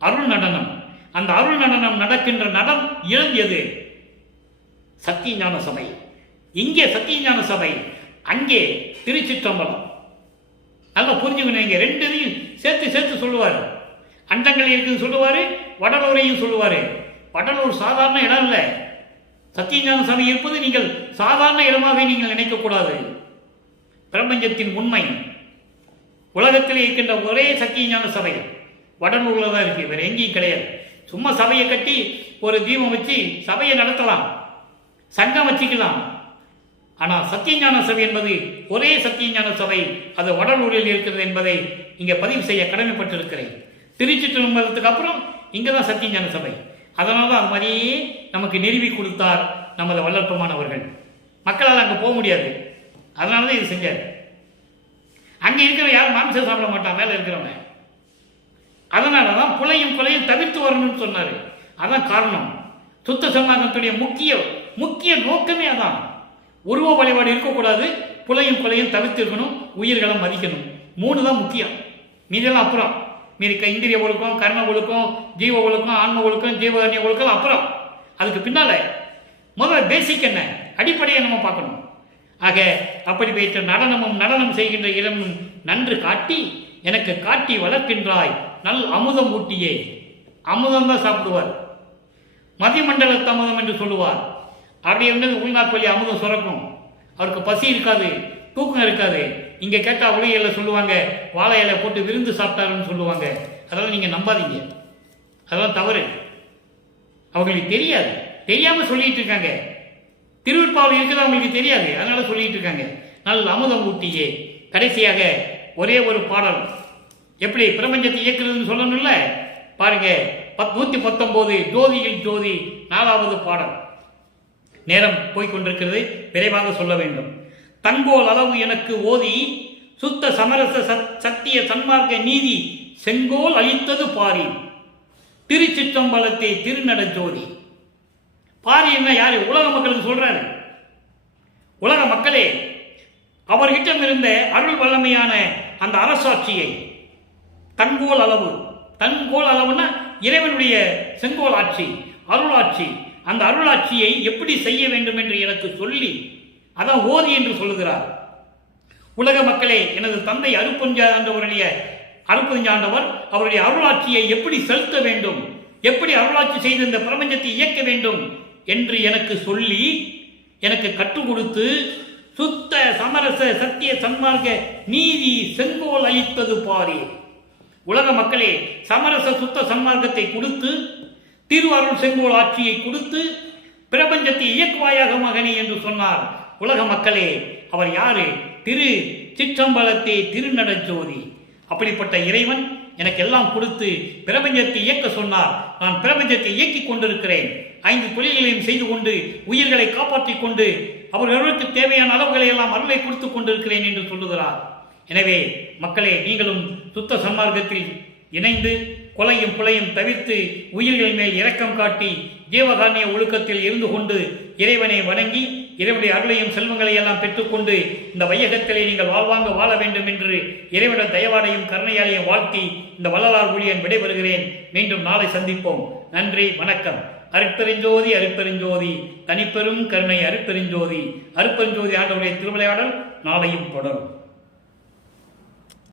அருள் நடனம். அந்த அருள் நடனம் நடக்கின்ற நடம் இழந்தது சத்தியஞான சபை. இங்கே சத்தியஞான சபை, அங்கே திருச்சிற்றம்பலம். நல்லா புரிஞ்சுக்கணும். இங்கே ரெண்டையும் சேர்த்து சொல்லுவார். அண்டங்கள் இருக்குன்னு சொல்லுவார், வடலூரையும் சொல்லுவார். வடலூர் சாதாரண இடம் இல்லை. சத்தியஞான சபை இருப்பது நீங்கள் சாதாரண இடமாக நீங்கள் நினைக்கக்கூடாது. பிரபஞ்சத்தின் உண்மை. உலகத்தில் இருக்கின்ற ஒரே சத்தியஞான சபை வடலூரில் தான் இருக்கு, வேற எங்கேயும் கிடையாது. சும்மா சபையை கட்டி ஒரு தீபம் வச்சு சபையை நடத்தலாம், சங்கம் வச்சுக்கலாம். ஆனால் சத்தியஞான சபை என்பது ஒரே சத்தியஞான சபை, அது வடலூரில் இருக்கிறது என்பதை இங்கே பதிவு செய்ய கடமைப்பட்டிருக்கிறேன். திருச்சிற்றம்பலத்துக்கு அப்புறம் இங்கே தான் சத்தியஞான சபை. அதனால தான் அது மாதிரியே நமக்கு நிறுவி கொடுத்தார் நமது வல்லற்பமானவர்கள். மக்களால் அங்கே போக முடியாது, அதனால தான் இது செஞ்சார். அங்கே இருக்கிற யாரும் மாம்சம் சாப்பிட மாட்டான், மேலே இருக்கிறவங்க. அதனால தான் புலையும் கொலையும் தவிர்த்து வரணும்னு சொன்னார். அதான் காரணம். சுத்த சமாதானத்துடைய முக்கிய நோக்கமே அதான். உருவ வழிபாடு இருக்கக்கூடாது, புலையும் கொலையும் தவிர்த்து இருக்கணும், உயிர்களை மதிக்கணும். 3 தான் முக்கியம். மீதெல்லாம் அப்புறம். மீறி இந்திரிய ஒழுக்கம், கர்ம ஒழுக்கம், ஜீவ ஒழுக்கம், ஆன்ம ஒழுக்கம், ஜீவகாரிய ஒழுக்கம் அப்புறம். அதுக்கு பின்னால முதல்ல பேசிக் என்ன, அடிப்படையை நம்ம பார்க்கணும். ஆக அப்படி வைத்த நடனம் செய்கின்ற இடமும் நன்று காட்டி எனக்கு காட்டி வளர்க்கின்றாய் நல் அமுதம் ஊட்டியே. அமுதம் தான் சாப்பிடுவார், மதிமண்டலத்து அமுதம் என்று சொல்லுவார். அப்படி இருந்தது உள்நாட்டு வழி அமுதம் சுரக்கும். அவருக்கு பசி இருக்காது, தூக்கம் இருக்காது. இங்கே கேட்டால் உலகில் சொல்லுவாங்க வாழை இலை போட்டு விருந்து சாப்பிட்டாருன்னு சொல்லுவாங்க. அதெல்லாம் நீங்கள் நம்பாதீங்க, அதெல்லாம் தவறு. அவங்களுக்கு தெரியாது, தெரியாமல் சொல்லிட்டு இருக்காங்க. திருவிற்பாவில் இருக்கிறது அவங்களுக்கு தெரியாது, அதனால சொல்லிட்டு இருக்காங்க. நல்ல அமுதம் ஊட்டியே. கடைசியாக ஒரே ஒரு பாடல், எப்படி பிரபஞ்சத்தை இயக்குறதுன்னு சொல்லணும்ல, பாருங்க. 119 ஜோதியில் ஜோதி 4வது பாடல். நேரம் போய்கொண்டிருக்கிறது, விரைவாக சொல்ல வேண்டும். தங்கோல் அளவு எனக்கு ஓதி சுத்த சமரச சத்திய சன்மார்க்க நீதி செங்கோல் அளித்தது பாரி திருச்சிற்றம்பலத்தை திருநட ஜோதி. பாரி என்ன யாரு? உலக மக்களுக்கு சொல்றாரு. உலக மக்களே, அவர்கிட்ட இருந்த அருள் வல்லமையான அந்த அரசாட்சியை, தங்கோல் அளவுன்னா இறைவனுடைய செங்கோல் ஆட்சி, அருளாட்சி. அந்த அருளாட்சியை எப்படி செய்ய வேண்டும் என்று எனக்கு சொல்லி, அதான் ஓதி என்று சொல்லுகிறார். உலக மக்களே, எனது தந்தை அருட்பெருஞ்சாண்டவர் அவருடைய அருளாட்சியை எப்படி செலுத்த வேண்டும், எப்படி அருளாட்சி செய்து இந்த பிரபஞ்சத்தை இயக்க வேண்டும் என்று எனக்கு சொல்லி, எனக்கு கற்றுக் கொடுத்து, சுத்த சமரச சத்திய சன்மார்க்க நீதி செங்கோல் அளித்தது பாரி. உலக மக்களே, சமரச சுத்த சன்மார்க்கத்தை கொடுத்து, திரு அருள் செங்கோல் ஆட்சியை கொடுத்து, பிரபஞ்சத்தை இயக்குவாயாக மகனே என்று சொன்னார். உலக மக்களே, அவர் யாரு? திரு சிற்றம்பலத்தை திருநட ஜோதி. அப்படிப்பட்ட இறைவன் எனக்கு எல்லாம் கொடுத்து பிரபஞ்சத்தை இயக்க சொன்னார். நான் பிரபஞ்சத்தை இயக்கிக் கொண்டிருக்கிறேன். 5 தொழில்களையும் செய்து கொண்டு, உயிர்களை காப்பாற்றிக் கொண்டு, அவர்களுக்கு தேவையான அளவுகளை எல்லாம் அருளை கொடுத்துக் கொண்டிருக்கிறேன் என்று சொல்லுகிறார். எனவே மக்களே, நீங்களும் சுத்த சன்மார்க்கத்தில் இணைந்து கொலையும் புலையும் தவிர்த்து உயிர்கள் மேல் இரக்கம் காட்டி ஜீவகாரணிய ஒழுக்கத்தில் இருந்து கொண்டு இறைவனை வணங்கி இறைவனுடைய அருளையும் செல்வங்களை எல்லாம் பெற்றுக்கொண்டு இந்த வையகத்திலே நீங்கள் வாழ்வாங்க வாழ வேண்டும் என்று இறைவனுடைய தயவாடையும் கருணையாலையும் வாழ்த்தி இந்த வள்ளலார் ஊழியன் விடைபெறுகிறேன். மீண்டும் நாளை சந்திப்போம். நன்றி, வணக்கம். அருட்பெருஞ்சோதி அருட்பெருஞ்சோதி தனிப்பெரும் கருணை அருட்பெருஞ்சோதி. அருட்பெருஞ்சோதி ஆண்டவருடைய திருவிளையாடல் நாளையும் தொடரும்.